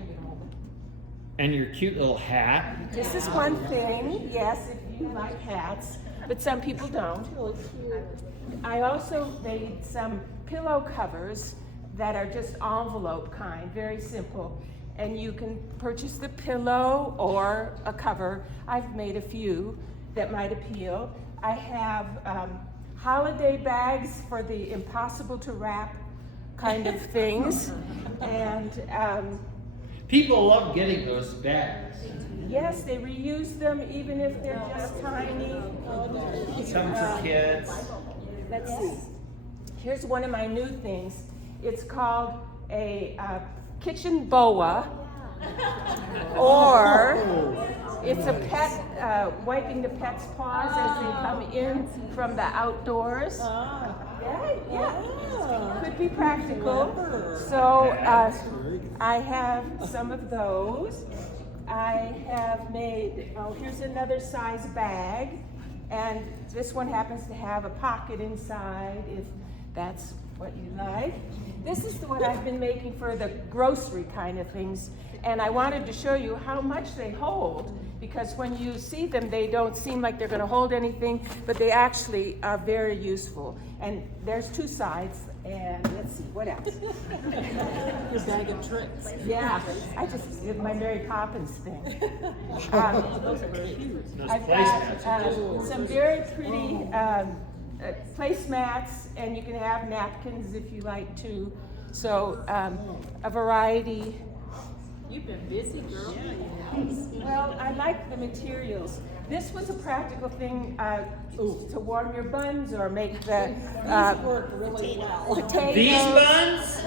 And your cute little hat. This is one thing, yes, if you like hats, but some people don't. I also made some pillow covers that are just envelope kind, very simple. And you can purchase the pillow or a cover. I've made a few that might appeal. I have holiday bags for the impossible to wrap kind of things. And People love getting those bags. yes, they reuse them even if they're just tiny. Some for kids. Let's see. Here's one of my new things. It's called a kitchen boa, or it's a pet, wiping the pet's paws as they come in from the outdoors. Yeah. Could be practical. So I have some of those. I have made, here's another size bag, and this one happens to have a pocket inside if that's what you like. This is what I've been making for the grocery kind of things, and I wanted to show you how much they hold, because when you see them, they don't seem like they're going to hold anything, but they actually are very useful. And there's two sides, and let's see, what else? Your bag of tricks. Yeah, I just did my Mary Poppins thing. Those are very cute. I've got some very pretty placemats, and you can have napkins if you like to. So a variety. You've been busy, girl. Yeah, Well, I like the materials. This was a practical thing to warm your buns or make the work really well. potatoes. These buns?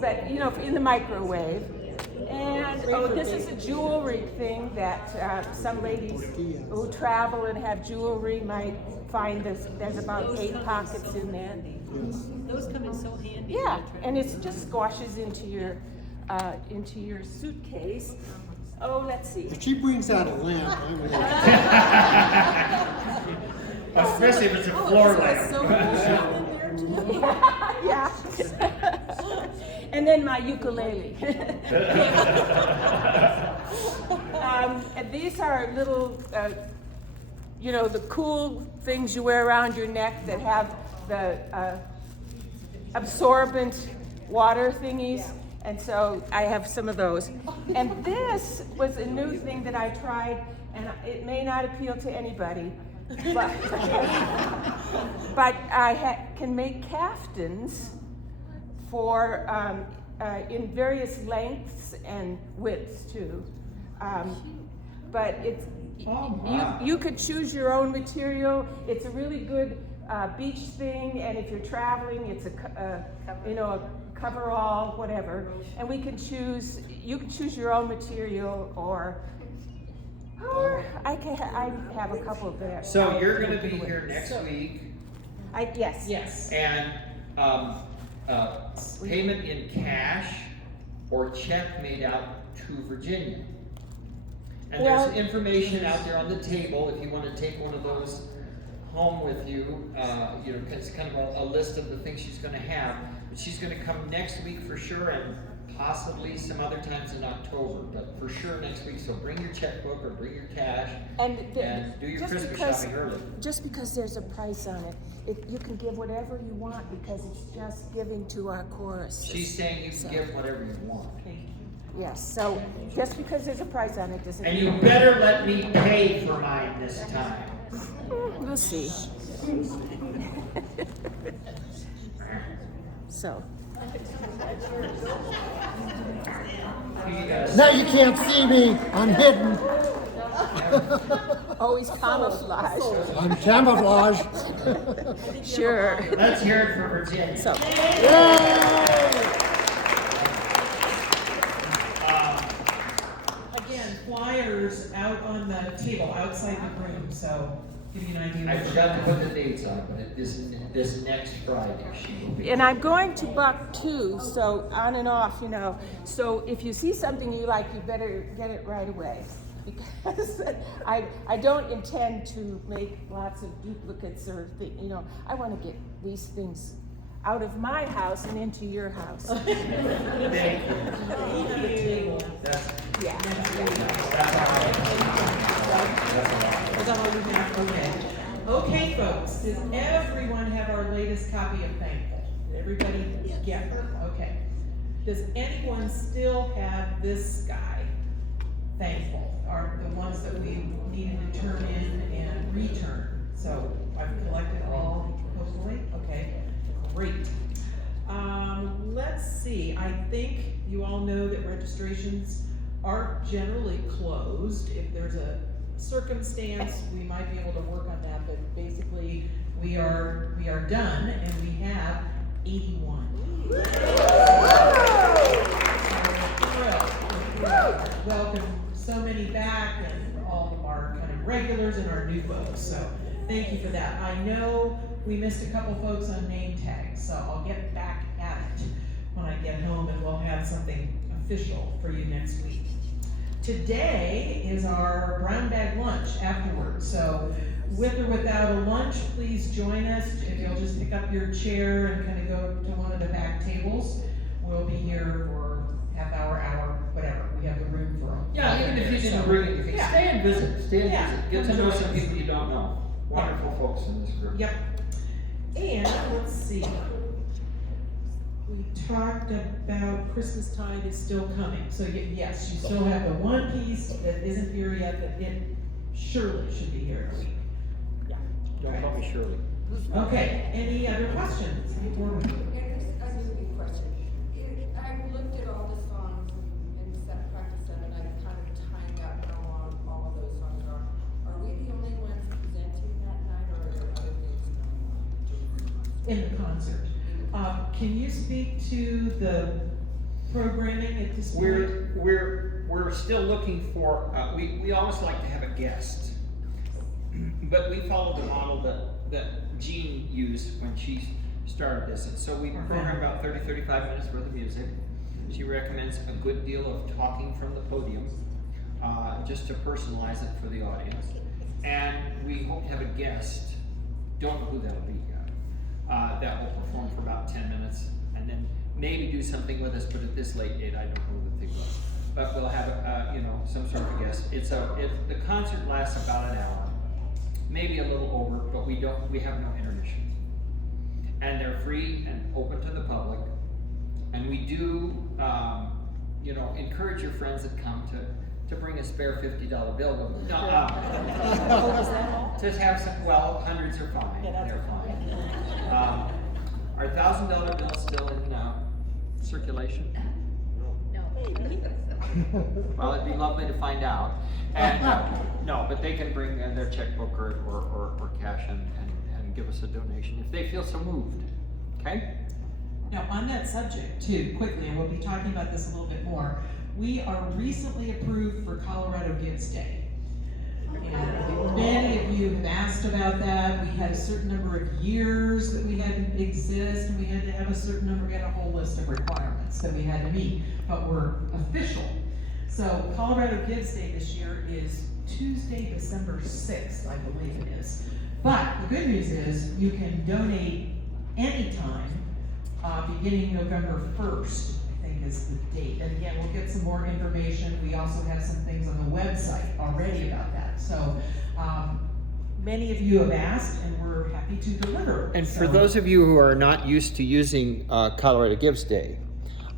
But you know, in the microwave. And, oh, this is a jewelry thing that some ladies who travel and have jewelry might find there's about 8 pockets in there. Those come in so handy. Yeah, and it just squashes into your suitcase. Oh, let's see. If she brings out a lamp, I'm gonna. Especially if it's a floor lamp. Yeah. And then my ukulele. And these are little, the cool things you wear around your neck that have the absorbent water thingies. And so I have some of those. And this was a new thing that I tried, and it may not appeal to anybody, but, but I can make caftans for in various lengths and widths too. But it's you could choose your own material. It's a really good beach thing, and if you're traveling, it's a coverall, whatever. And you can choose your own material, or I have a couple of there. So you're gonna be here next week, Yes. Yes. and payment in cash or check made out to Virginia. And Well- there's information out there on the table if you want to take one of those home with you. It's kind of a list of the things she's going to have. But she's going to come next week for sure, and possibly some other times in October. But for sure next week. So bring your checkbook or bring your cash And and do your Christmas shopping early. Just because there's a price on it, you can give whatever you want because it's just giving to our chorus. She's saying you can give whatever you want. Yes, so just because there's a price on it doesn't And mean. you better let me pay for mine this time. We'll see. So, Now you can't see me. I'm hidden. always camouflage. I'm camouflage. Sure. Let's hear it for Virginia. So, Again, flyers out on the table outside the room, so give you an idea. I forgot to put the dates on, but this next Friday she will be. and I'm going to Buck too, so on and off, So if you see something you like, you better get it right away. Because I don't intend to make lots of duplicates or I want to get these things out of my house and into your house. Thank you. That's, Yeah. Is that all you have? Okay. Okay, folks, does everyone have our latest copy of Thankful? Did everybody get it? Okay. Does anyone still have this guy, Thankful? Are the ones that we needed to turn in and return? So I've collected all, hopefully. Okay, great. Let's see, I think you all know that registrations are generally closed. If there's a circumstance, we might be able to work on that, but basically we are done, and we have 81. We're thrilled. Welcome so many back, and all of our kind of regulars and our new folks. So thank you for that. I know we missed a couple folks on name tags, so I'll get back at it when I get home, and we'll have something official for you next week. Today is our brown bag lunch afterwards, so with or without a lunch, please join us. If you'll just pick up your chair and kind of go to one of the back tables, we'll be here for half hour, whatever. We have the room for them. Yeah, even if you didn't bring anything, Yeah. stay and visit. Yeah. Get to know some people you don't know. Wonderful folks in this group. Yep. And let's see. We talked about Christmas tide is still coming. So yes, you still have the one piece that isn't here yet, that it surely should be here in a week. Don't call me Shirley. Okay, any other questions before we move? I've looked at all the songs and set practice them, and I've kind of timed out how long all of those songs are. Are we the only ones presenting that night, or are there other things going on? In the concert. Can you speak to the programming at this point? We're still looking for, we always like to have a guest. But we follow the model that Jean used when she started this. And so we program about 30, 35 minutes worth of music. She recommends a good deal of talking from the podium, just to personalize it for the audience. And we hope to have a guest, don't know who that'll be yet, that will perform for about 10 minutes and then maybe do something with us, but at this late date, I don't know what they will. But we'll have, some sort of a guest. The concert lasts about an hour, maybe a little over, but we have no intermission. And they're free and open to the public. And we do, encourage your friends that come to bring a spare $50 bill with them. Just have some, well, hundreds are fine. They're fine. Are $1,000 bills still in circulation? No. Well, it'd be lovely to find out. And no, but they can bring their checkbook or cash and give us a donation if they feel so moved. Okay? Now, on that subject too, quickly, and we'll be talking about this a little bit more, we are recently approved for Colorado Gives Day. And many of you have asked about that. We had a certain number of years that we had to exist, and we had to have a certain number, we had a whole list of requirements that we had to meet, but we're official. So Colorado Gives Day this year is Tuesday, December 6th, I believe it is. But the good news is you can donate anytime, beginning November 1st, I think is the date. And again, we'll get some more information. We also have some things on the website already about that. So many of you have asked, and we're happy to deliver. And for those of you who are not used to using Colorado Gives Day,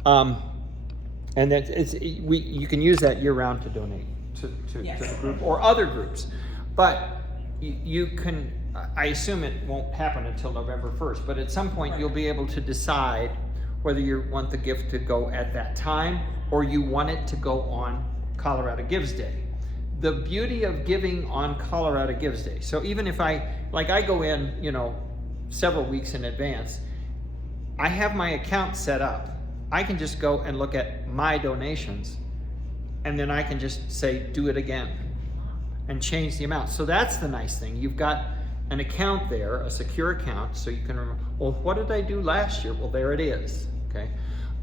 and you can use that year-round to donate to Yes. the group or other groups, but you can. I assume it won't happen until November 1st, but at some point you'll be able to decide whether you want the gift to go at that time or you want it to go on Colorado Gives Day. The beauty of giving on Colorado Gives Day, so even if I go in, several weeks in advance, I have my account set up. I can just go and look at my donations and then I can just say, do it again and change the amount. So that's the nice thing. You've got an account there, a secure account, so you can remember, well, what did I do last year? Well, there it is, okay?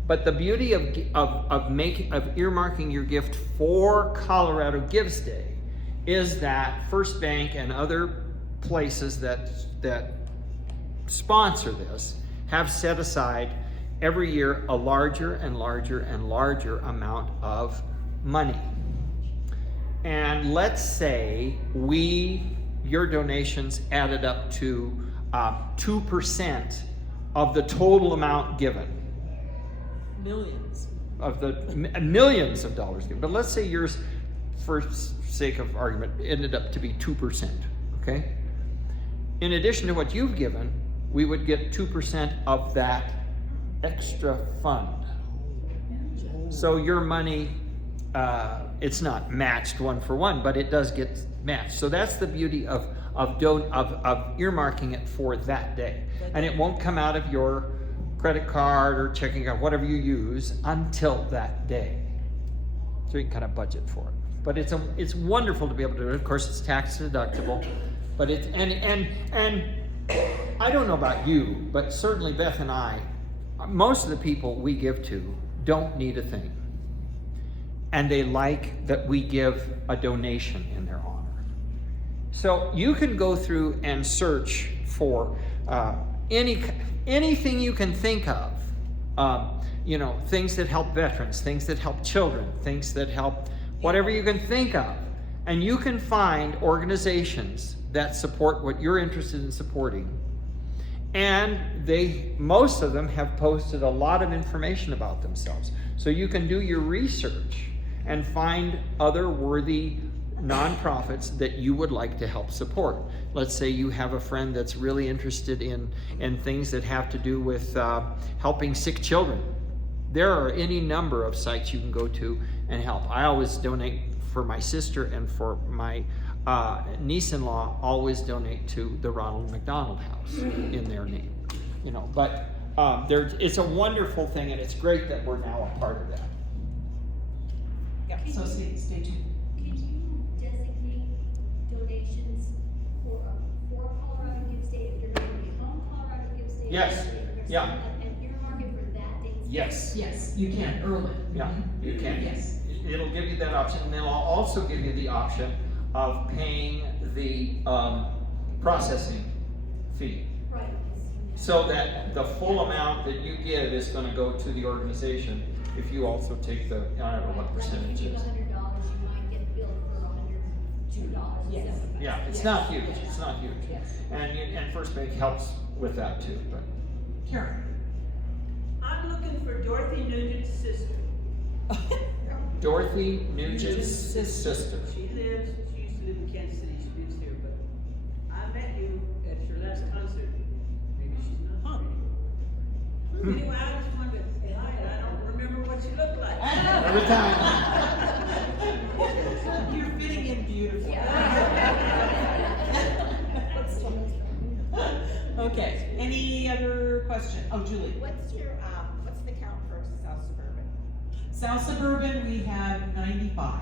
But the beauty of earmarking your gift for Colorado Gives Day is that First Bank and other places that sponsor this have set aside every year a larger and larger and larger amount of money. And let's say your donations added up to 2% of the total amount given. Millions. Of the millions of dollars given. But let's say yours, for sake of argument, ended up to be 2%, okay? In addition to what you've given, we would get 2% of that extra fund. So your money, it's not matched one for one, but it does get matched. So that's the beauty of earmarking it for that day. And it won't come out of your credit card or checking account, whatever you use, until that day. So you can kind of budget for it. But it's wonderful to be able to do it. Of course, it's tax deductible. But and I don't know about you, but certainly Beth and I, most of the people we give to don't need a thing. And they like that we give a donation in their honor. So you can go through and search for anything you can think of. Things that help veterans, things that help children, things that help whatever you can think of. And you can find organizations that support what you're interested in supporting. And most of them have posted a lot of information about themselves. So you can do your research and find other worthy nonprofits that you would like to help support. Let's say you have a friend that's really interested in things that have to do with helping sick children. There are any number of sites you can go to and help. I always donate for my sister, and for my niece-in-law always donate to the Ronald McDonald House in their name. But it's a wonderful thing, and it's great that we're now a part of that. Yeah, so stay tuned. Could you designate donations for Colorado Gives Day if you're going to be home Colorado Gives Day? Yes. If you're gonna Yeah. sign up and earmark it for that date? Yes. Yes, you can, early. Yeah, you can. Yes. It'll give you that option, and then I'll also give you the option of paying the processing fee. Right. So that the full amount that you give is gonna go to the organization if you also take the, I don't know what percentage If you is. give $100, you might get billed for $102. Yes. Yeah, it's not huge, it's not huge. Yes. And First Bank helps with that too, but. Karen. I'm looking for Dorothy Nugent's sister. Dorothy Nugent's sister. She used to live in Kansas City, she lives here, but I met you at your last concert. Maybe she's not here anymore. Anyway, I just wanted to say hi, and I don't remember what she looked like. Every time. You're fitting in beautifully. Okay, any other question? Oh, Julie. What's the count for South Suburban? South Suburban, we have 95. Wow.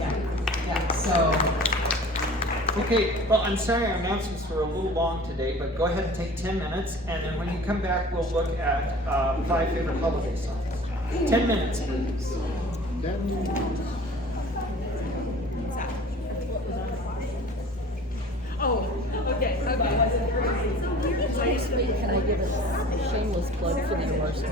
Yeah, so, Okay, well, I'm sorry our announcements were a little long today, but go ahead and take 10 minutes, and then when you come back, we'll look at 5 favorite holiday songs. 10 minutes, please. Oh, okay. Can I give a shameless plug for the rehearsal?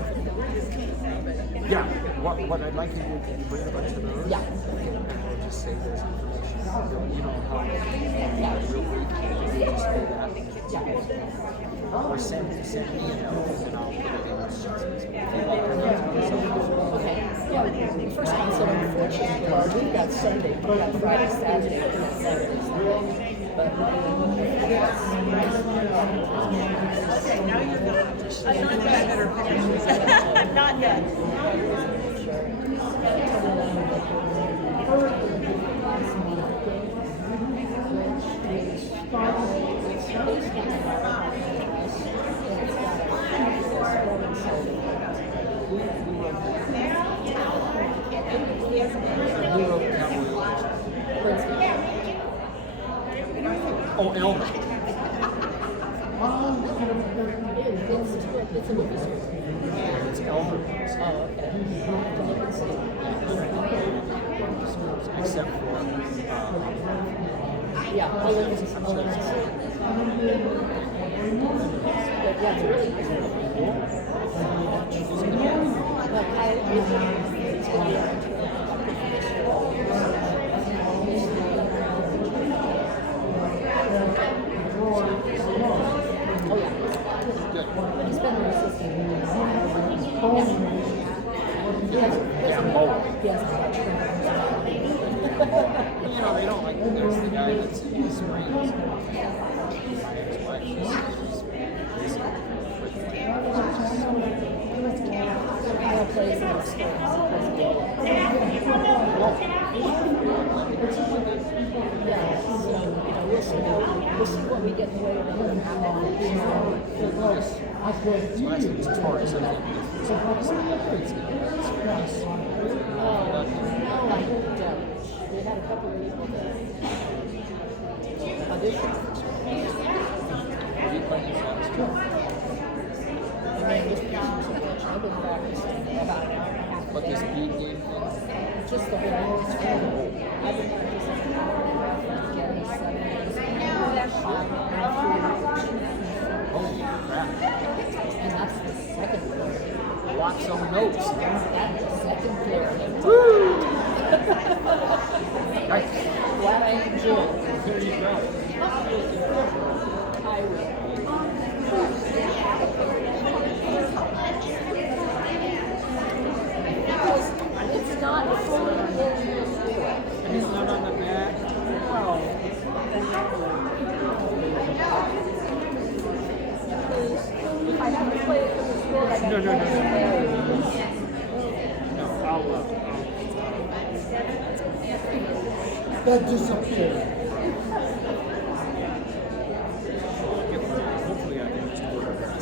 Yeah, what I'd like to do is bring a bunch of those. Yeah. We'll just save this information. You know how real week can just do that. Or send me a note and I'll put it in Okay. Yeah, the first concert on the 14th, we've got Sunday, we've got Friday, Saturday, and Saturday. But Okay, now you're not. I thought you had better pictures. Not yet. Oh, Elmer. it's a movie series. It's Elmer. Oh, okay. Except for, Yeah, but yeah, it's really you know, they don't like, there's the guy that's in the screens. We'll see what we get in the way of the Taurus, we had a couple of people that auditioned. I mean, this picture's a bunch. I've been practicing about an hour and a half. But this beat game thing, Just the whole I've been practicing an hour and a half and getting 7 days. holy crap. And that's the second floor. Lots of notes. That's the second floor. Woo! Right. Glad I enjoyed it. There you go. I will. It's not fully in the floor. And it's not on the back. If I have to play it from the floor, I got No. to No, I'll That disappeared. hopefully I can just work it out.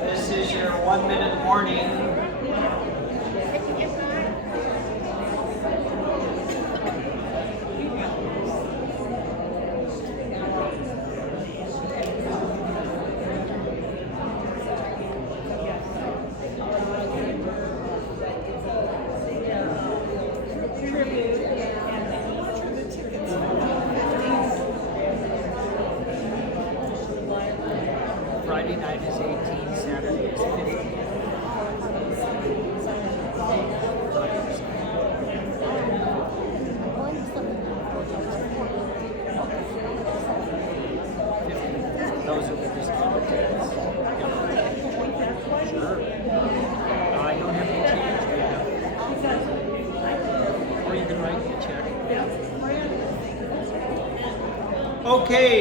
This is your 1 minute warning. Friday night is 18, Saturday is 15. Those are the discounted tickets. Sure. I don't have any change yet. Or you can write me a check. Okay.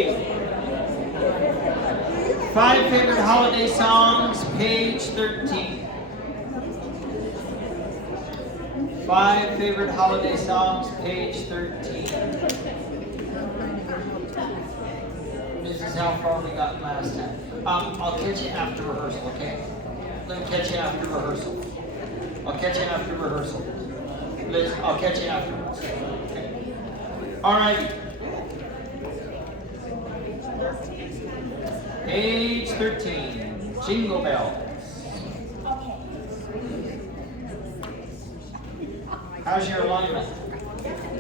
5 favorite holiday songs, page 13. 5 favorite holiday songs, page 13. This is how far we got last time. I'll catch you after rehearsal, okay? Let me catch you after rehearsal. I'll catch you after rehearsal. Liz, I'll catch you after rehearsal. Okay. All right. Page 13, Jingle Bells. How's your alignment?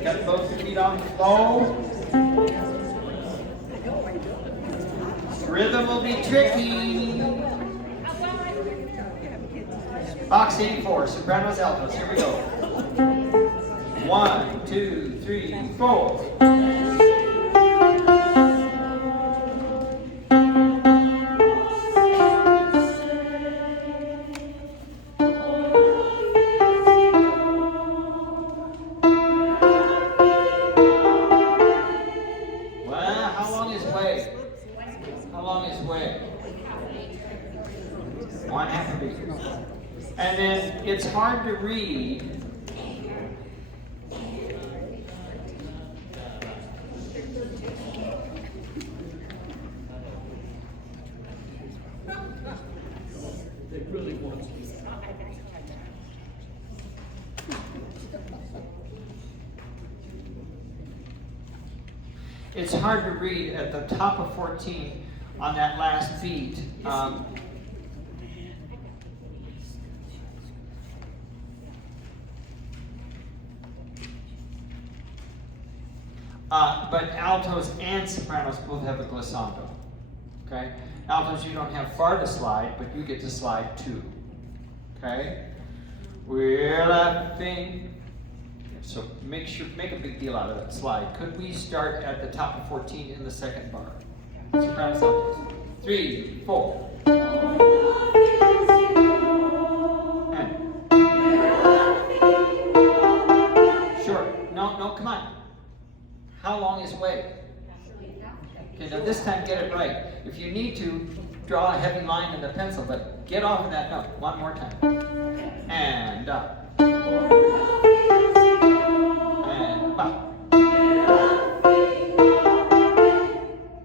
Got both feet on the floor? Rhythm will be tricky. Box 84, sopranos, altos. Here we go. 1, 2, 3, 4. And then it's hard to read. They really want to. It's hard to read at the top of 14 on that last beat. But altos and sopranos both have a glissando. Okay? Altos, you don't have far to slide, but you get to slide too. Okay? We're laughing. So make a big deal out of that slide. Could we start at the top of 14 in the second bar? Sopranos, altos. 3, 4. And. Sure. No, come on. How long is way? Okay, now this time get it right. If you need to, draw a heavy line in the pencil, but get off of that note. One more time. And up. And up.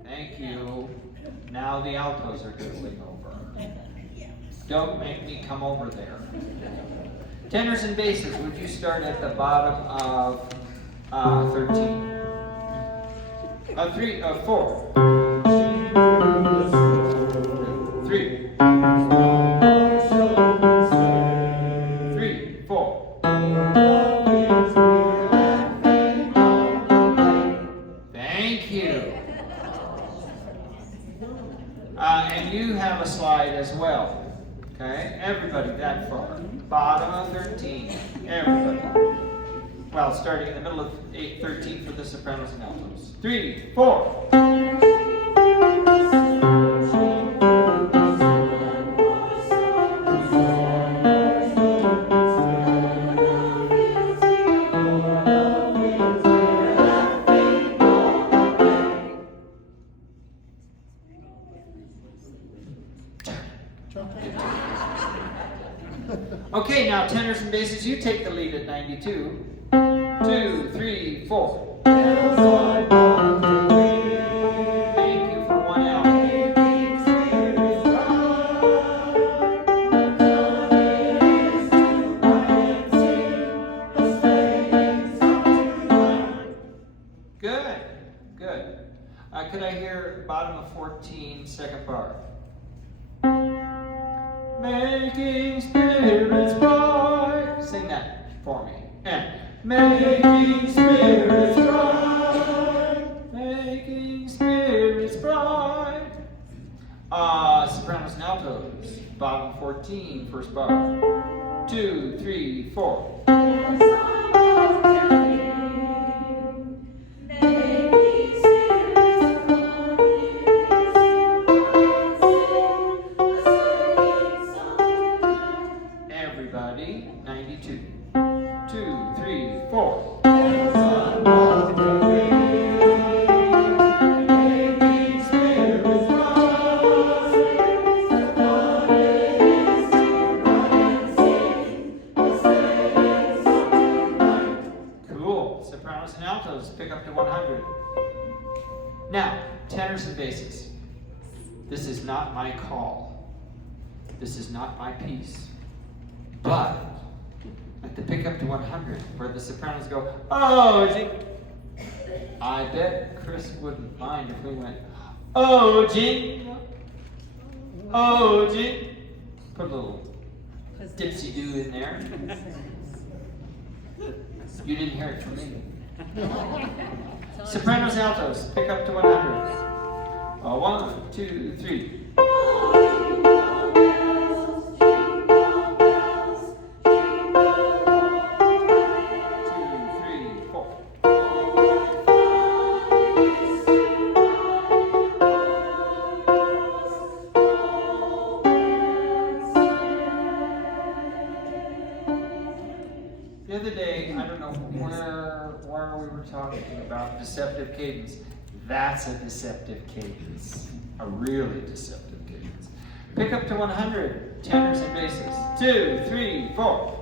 Thank you. Now the altos are doodling over. Don't make me come over there. Tenors and basses, would you start at the bottom of 13? 4. 3. 3, 4. Thank you. And you have a slide as well. Okay, everybody that far. Bottom of 13. Everybody. Well, starting in the middle of 13 for the sopranos and altos. 3, 4. Okay, now tenors and basses, you take the lead at 92. 2, 3, 4. Thank you for 1 out. Good, good. Could I hear bottom of 14, second bar? Making spirits bright. Sing that for me. And making spirits bright. Making spirits bright. Sopranos and altos. Bottom 14, first bar. 2, 3, 4. Everybody, 92. 2, 3, 4. Cool. Sopranos and altos, pick up to 100. Now, tenors and basses. This is not my call. This is not my piece. But at the pick up to 100, where the sopranos go, oh, gee. I bet Chris wouldn't mind if we went, oh, gee. Oh, gee. Put a little dipsy-doo in there. You didn't hear it from me. Sopranos, altos, pick up to 100. 1, 2, 3. The other day, I don't know where we were talking about deceptive cadence. That's a deceptive cadence. A really deceptive cadence. Pick up to 100, tenors and basses. 2, 3, 4.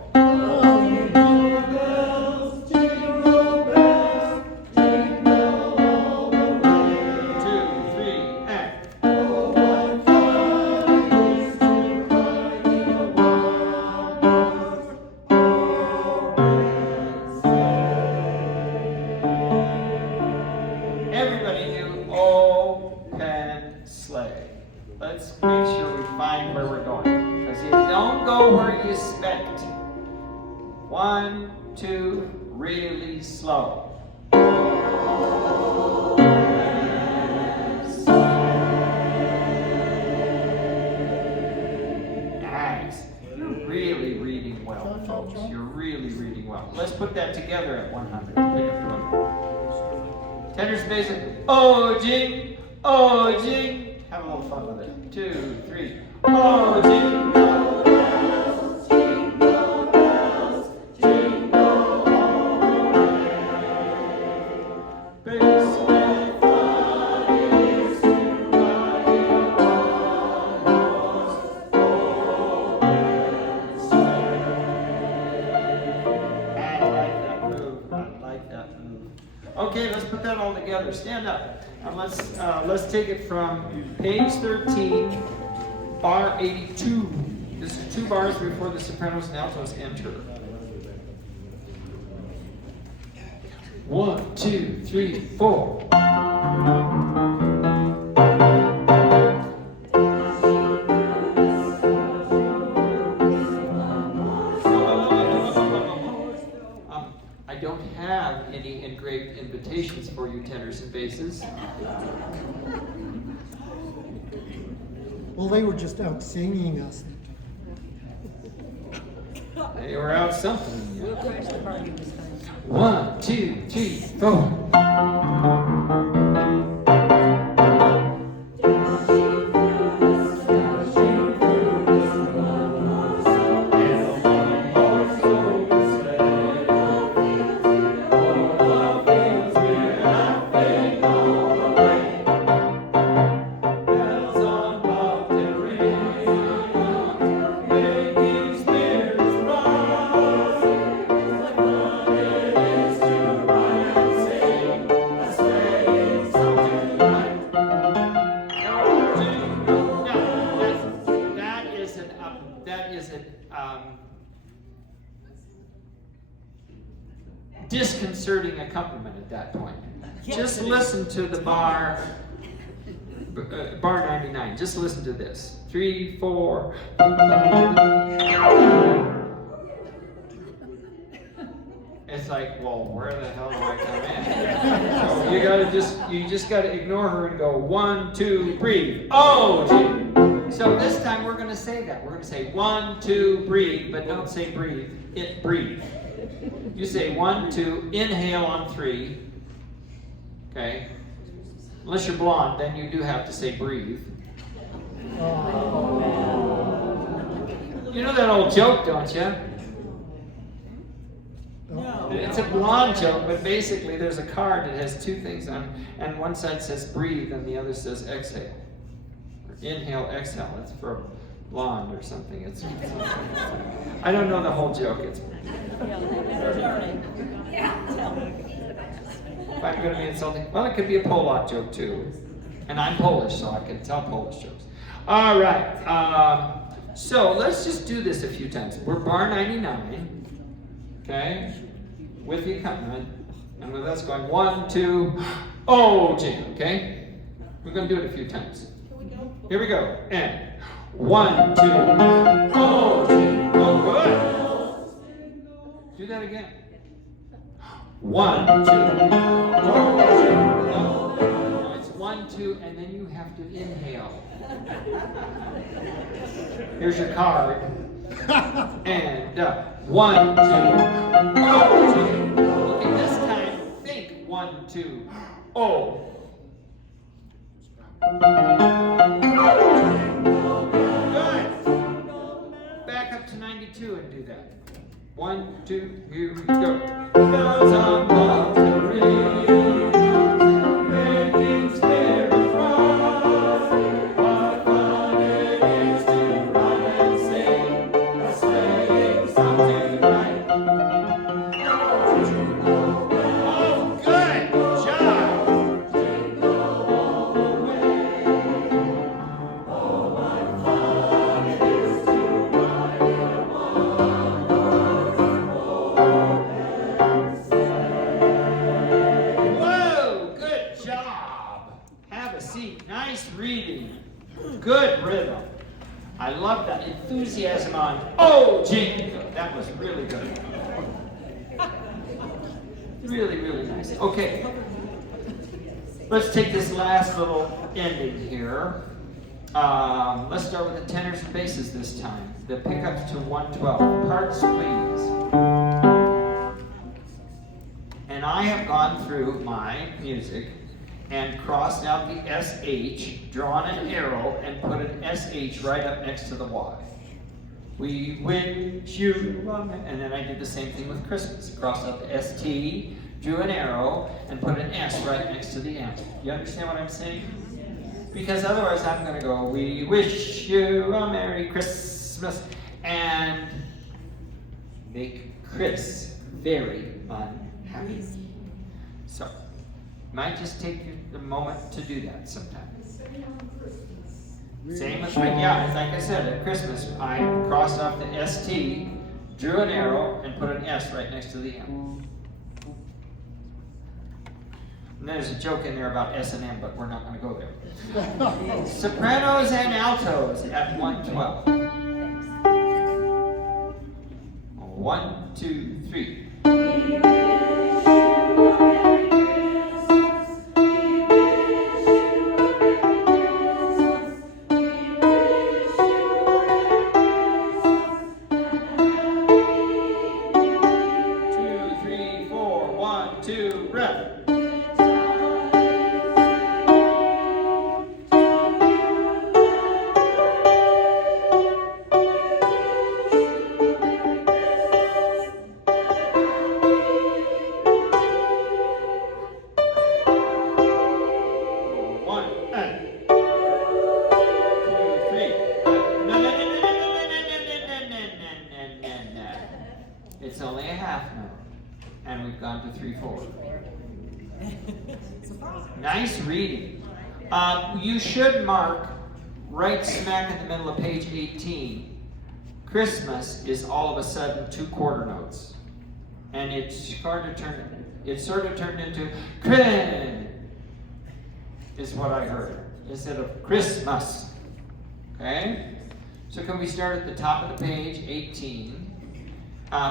Everybody do open sleigh. Let's make sure we find where we're going. Because you don't go where you expect. 1, 2, really slow. Nice. You're really reading well, folks. You're really reading well. Let's put that together at 100. Pick up to 100. Tenors, basses. Oh, jing. Oh, jing. Have a little fun with it. 2, 3. Oh, jing. Okay, let's put that all together. Stand up. And let's take it from page 13, bar 82. 2 bars before the sopranos and altos enter. 1, 2, 3, 4. I don't have any engraved invitations for you tenors and basses. Well, they were just out singing us. They were out something. We'll crash the party this time. 1, 2, 3, 4. Disconcerting accompaniment at that point. Just listen to the bar 99. Just listen to this. 3, 4. It's like, well, where the hell do I come in? So you just gotta ignore her and go 1, 2, breathe. Oh, gee. So this time we're gonna say that. We're gonna say 1, 2, breathe, but don't say breathe. It breathe. You say 1, 2, inhale on 3. Okay? Unless you're blonde, then you do have to say breathe. You know that old joke, don't you? No. It's a blonde joke, but basically there's a card that has 2 things on, and one side says breathe and the other says exhale. Or inhale, exhale. It's for blonde or something. I don't know the whole joke. If I'm going to be insulting, well, it could be a Polak joke too. And I'm Polish, so I can tell Polish jokes. All right. So let's just do this a few times. We're bar 99, okay, with the accompaniment, and with us going 1, 2, oh, G, okay? We're going to do it a few times. Here we go. And 1, 2, oh, G, oh, good. Do that again. 1, 2, oh, G, oh. Now it's 1, 2, and then you have to inhale. Here's your card. And 1, 2, oh, G. Okay, this time think 1, 2, oh. Good. Back up to 92 and do that. 1, 2, here we go. Bells on Monterey, making spirits rise. What fun it is to run and sing, a sleighing song tonight. Oh, good job. Jingle all the way. Oh, what fun it is to ride in a Whoa, good job. Have a seat. Nice reading. Good rhythm. I love that enthusiasm on, oh, jingle. That was really good. Really, really nice. Okay. Let's take this last little ending here. Let's start with the tenors and basses this time. The pickups to 112. Parts, please. And I have gone through my music and crossed out the SH, drawn an arrow, and put an SH right up next to the Y. We wish you, and then I did the same thing with Christmas. Crossed out the ST, drew an arrow, and put an S right next to the M. You understand what I'm saying? Because otherwise I'm going to go, we wish you a Merry Christmas, and make Chris very unhappy. So, might just take you a moment to do that sometime. Same as, like I said, at Christmas, I crossed off the ST, drew an arrow, and put an S right next to the M. And there's a joke in there about S&M, but we're not going to go there. Sopranos and altos at 112. 1, 2, 3. It's only a half note, and we've gone to 3/4. Nice reading. You should mark right smack in the middle of page 18. Christmas is all of a sudden 2 quarter notes, and it sort of turned into Chris, is what I heard, instead of Christmas. Okay? So can we start at the top of the page, 18?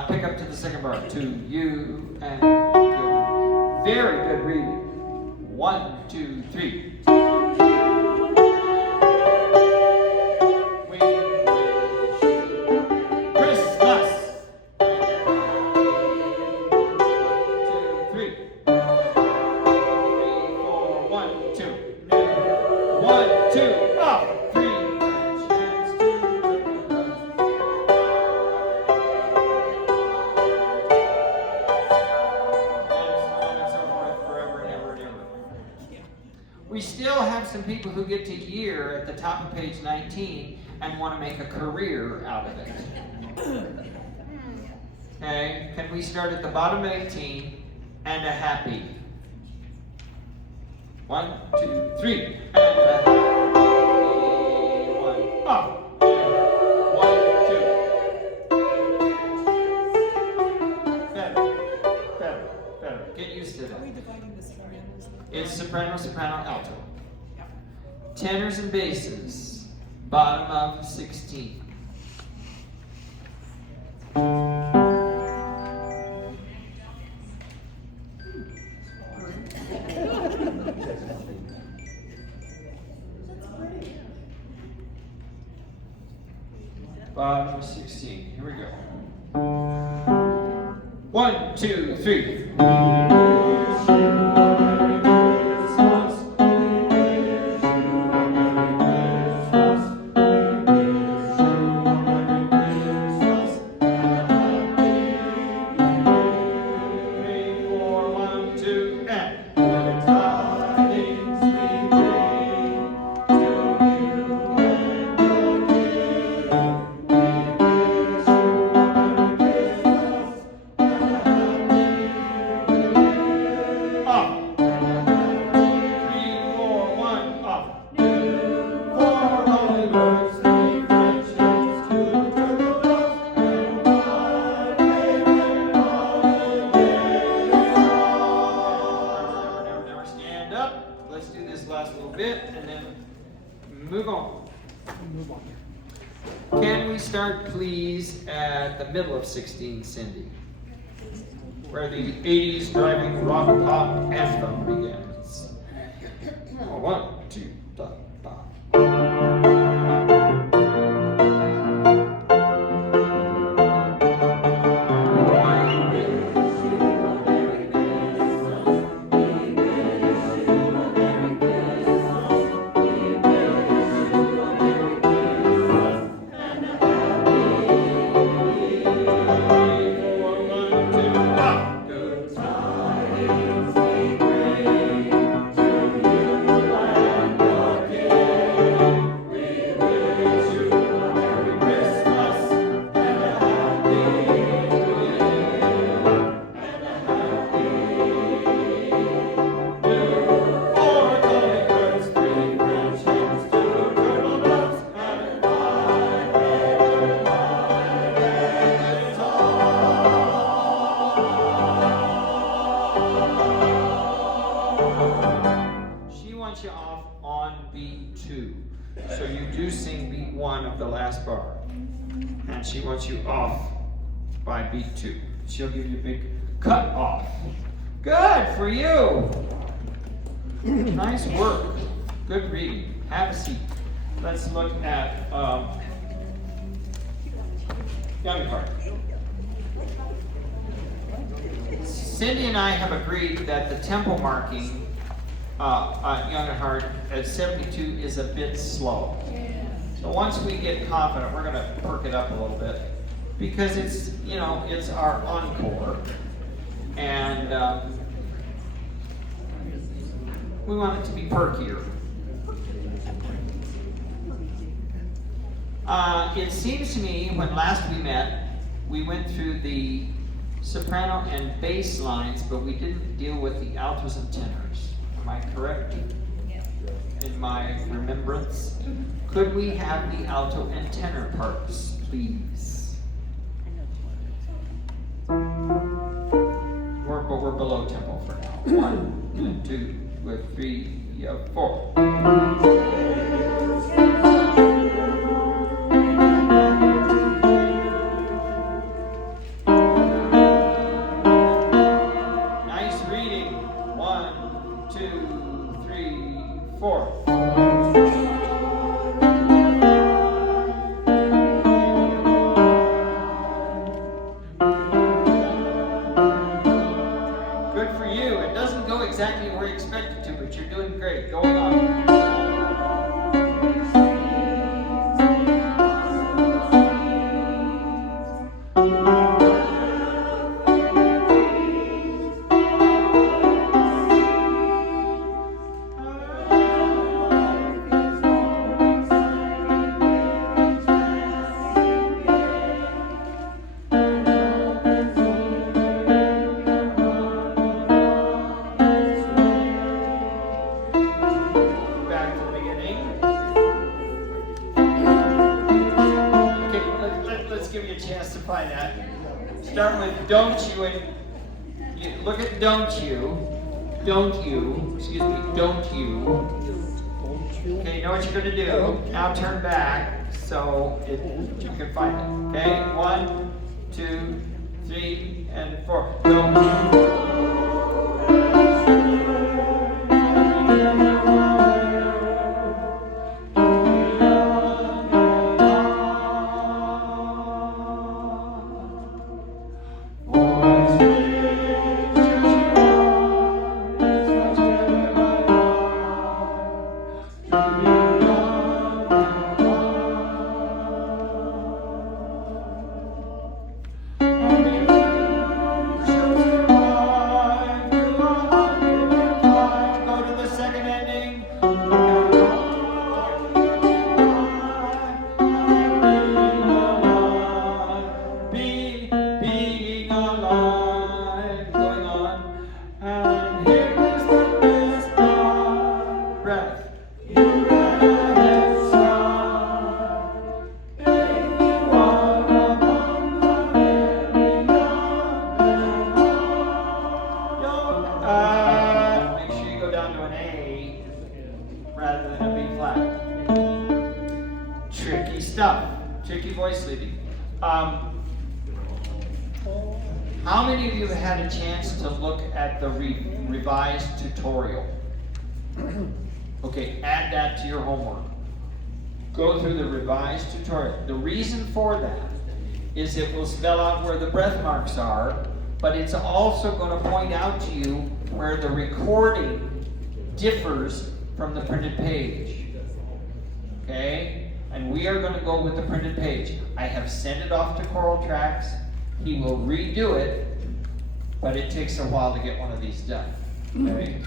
Pick up to the second bar. To you and you. Very good reading. 1, 2, 3. We wish you Christmas. 1, 2, 3. 3, 4, 1, 2. 1, 2, up. 3. We still have some people who get to year at the top of page 19 and want to make a career out of it. Okay, can we start at the bottom of 18 and a happy? 1, 2, 3, and a happy 1, up. 1, 2. Better. Get used to that. It's soprano, soprano, alto. Tenors and basses, bottom of 16. Bottom of 16. Here we go. 1, 2, 3. Can we start, please, at the middle of 16, Cindy, where the 80s driving rock pop anthem begins? 1, 2, 3, 4. Good tidings we bring to you. bar. And she wants you off by beat 2. She'll give you a big cut off. Good for you. Nice work. Good reading. Have a seat. Let's look at young heart. Cindy and I have agreed that the tempo marking young at heart at 72 is a bit slow. So once we get confident, we're going to perk it up a little bit because it's, you know, it's our encore, and we want it to be perkier. It seems to me when last we met, we went through the soprano and bass lines, but we didn't deal with the altos and tenors. Am I correct? In my remembrance? Could we have the alto and tenor parts, please? But we're below tempo for now. 1, 2, 3, 4. Nice reading. 1, 2, 3, 4. Good for you. It doesn't go exactly where you expect it to, but you're doing great. Going on. Start with don't you, and you look at don't you, excuse me, don't you. Okay, you know what you're going to do. Now turn back so you can find it. Okay, 1, 2, 3, and 4. Don't you. Tricky voice leading. How many of you have had a chance to look at the revised tutorial? Okay, add that to your homework. Go through the revised tutorial. The reason for that is it will spell out where the breath marks are, but it's also going to point out to you where the recording differs from the printed page. Okay? And we are going to go with the printed page. I have sent it off to Choral Tracks. He will redo it, but it takes a while to get one of these done. Okay?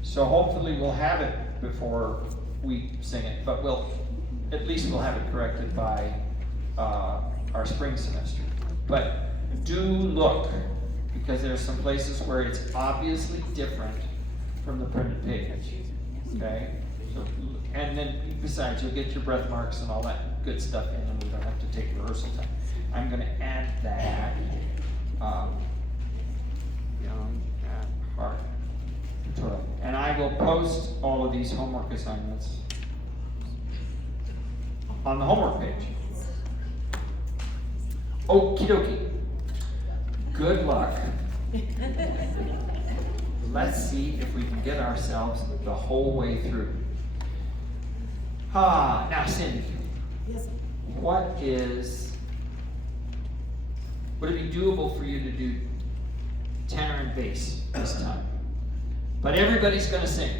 So hopefully we'll have it before we sing it, but at least we'll have it corrected by our spring semester. But do look, because there's some places where it's obviously different from the printed page. Okay? So, and then besides, you'll get your breath marks and all that good stuff in, and we don't have to take rehearsal time. I'm going to add that young at heart tutorial, and I will post all of these homework assignments on the homework page. Okie dokie. Good luck. Let's see if we can get ourselves the whole way through. Now Cindy. Yes. Would it be doable for you to do tenor and bass this time? But everybody's gonna sing.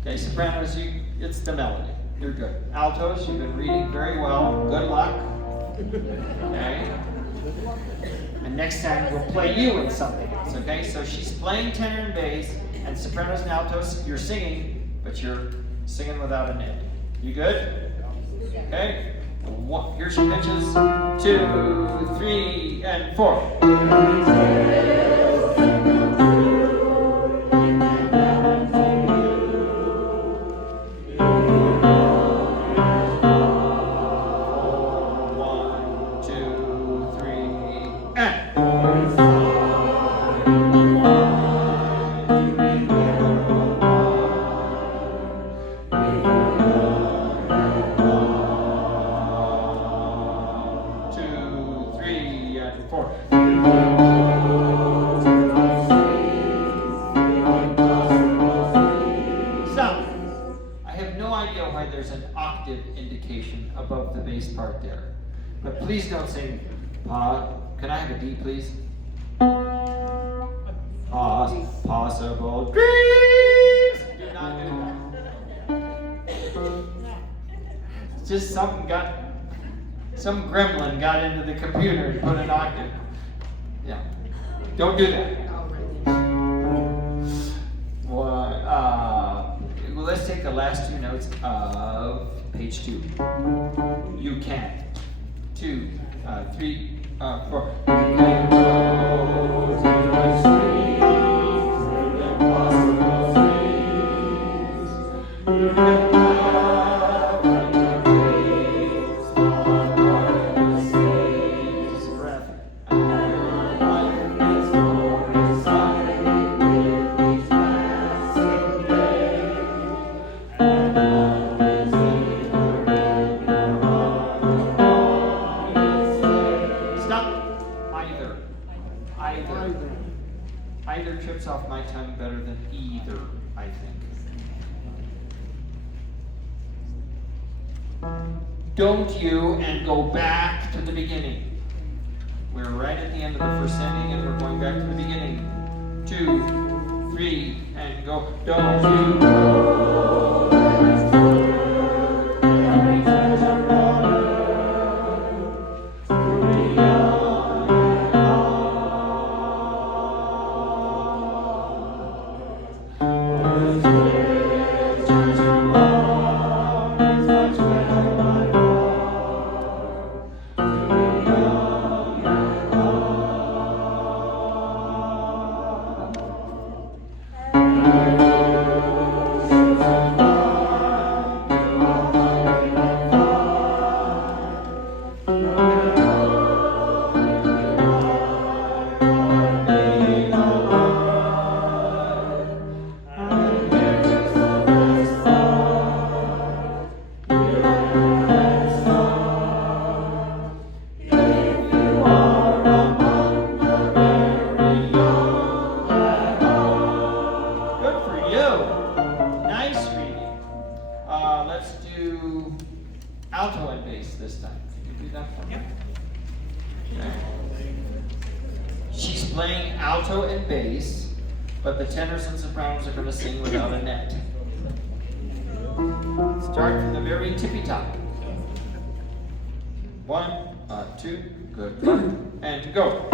Okay, sopranos, it's the melody. You're good. Altos, you've been reading very well. Good luck. Okay? And next time we'll play you in something else, okay? So she's playing tenor and bass, and sopranos and altos, you're singing, but you're singing without a net. You good? Okay? Here's your pitches. 2, 3, and 4. There's an octave indication above the bass part there. But please don't sing, can I have a D, please? Possible dreams! Do not do that. It's just some gremlin got into the computer and put an octave. Yeah. Don't do that. Let's take the last 2 notes of page 2. You can. 2, 3, 4. Either trips off my tongue better than either, I think. Don't you, and go back to the beginning. We're right at the end of the first ending and we're going back to the beginning. 2, 3, and go. Don't you go. Alto and bass this time. Can you do that for me? Okay. She's playing alto and bass, but the tenors and sopranos are going to sing without a net. Start from the very tippy top. 1, 2, good luck, and go.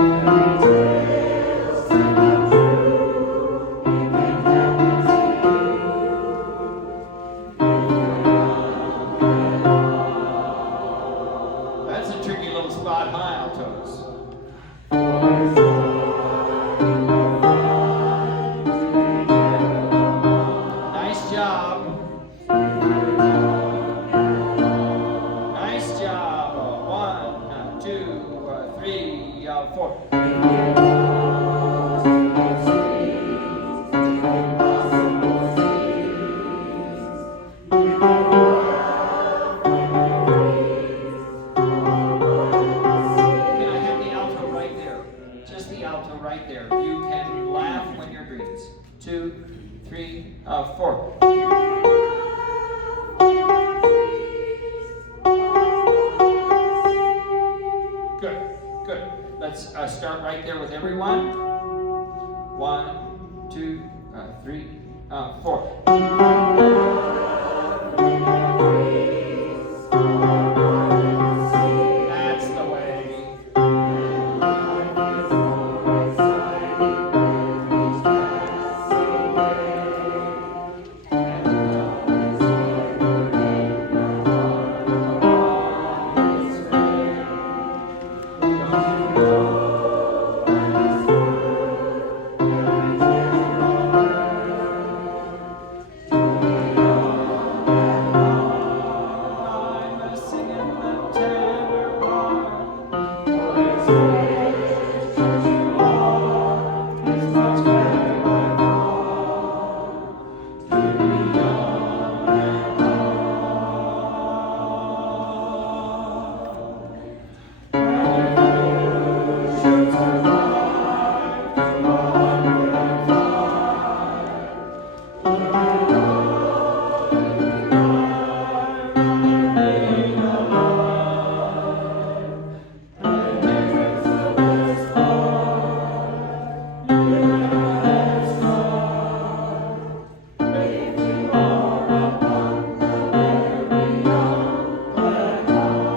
4. Good, good. Let's start right there with everyone. 1, 2, 3, 4. That's the way.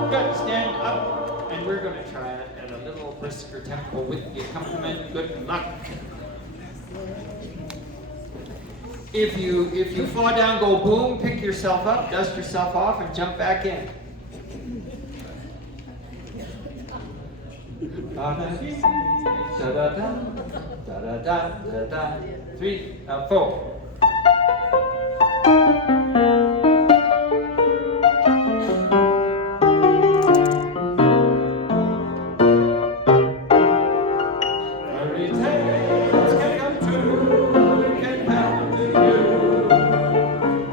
Good, stand up, and we're going to try it at a little brisker tempo with the accompaniment. Good luck. If you fall down, go boom, pick yourself up, dust yourself off, and jump back in. Da da da da da da da da. 3, 4. Fairy tales can come true, it can happen to you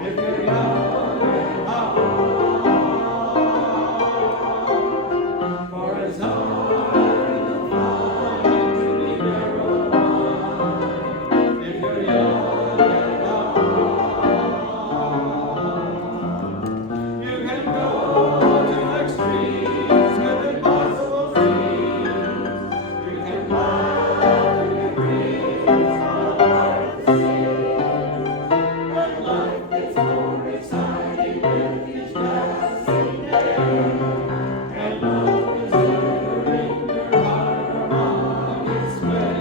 if you're young and hard. For it's hard to find truly narrow one if you're young and hard. You can go to extremes with impossible dreams. You can climb your dreams on the sea. And life gets more exciting with each passing day. And love is glittering your heart along its way.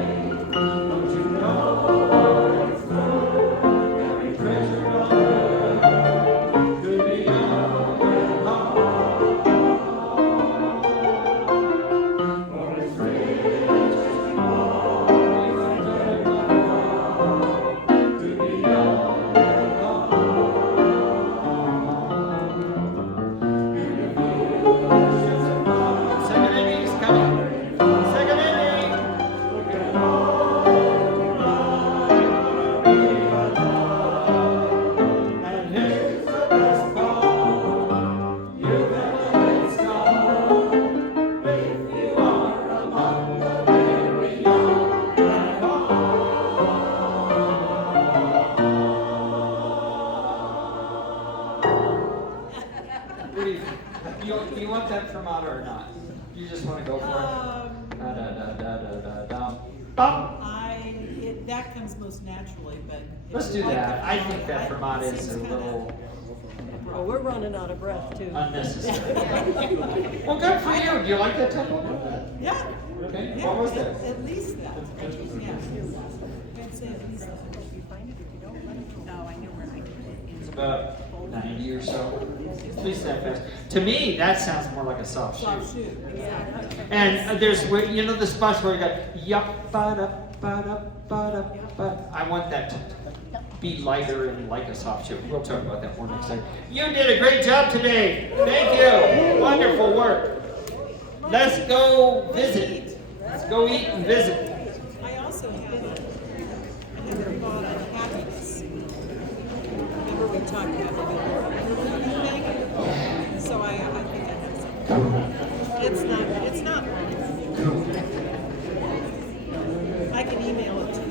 Don't you know it's good, every treasure on earth could be young and hard. For it's rich and glorious and evermore to be young and hard. Second inning is coming. Second inning. Look at all life be alive. And here's the best part. You've got a star. If you are among the very young and What do you want that fermata or not? You just want to go for it? Da da da da da da da. Bum. That comes most naturally, but. Let's do that. I think that fermata is a little Oh, we're running out of breath too. unnecessary. Well, good for you. Do you like that tempo? Yeah. Okay. Yeah, What was that? At least that. Yeah. I'd say at least that. It's about 90 or so. Please stand fast. To me, that sounds more like a soft shoe. Soft shoe, exactly. And there's where you know the spots where you got yup ba da ba da ba da ba. I want that to be lighter and like a soft shoe. We'll talk about that more next time. You did a great job today. Thank you. Wonderful work. Let's go visit. Let's go eat and visit. I also have a thought on happiness. Remember we talked about the thing? So I think I have something. It's not, I can email it to you.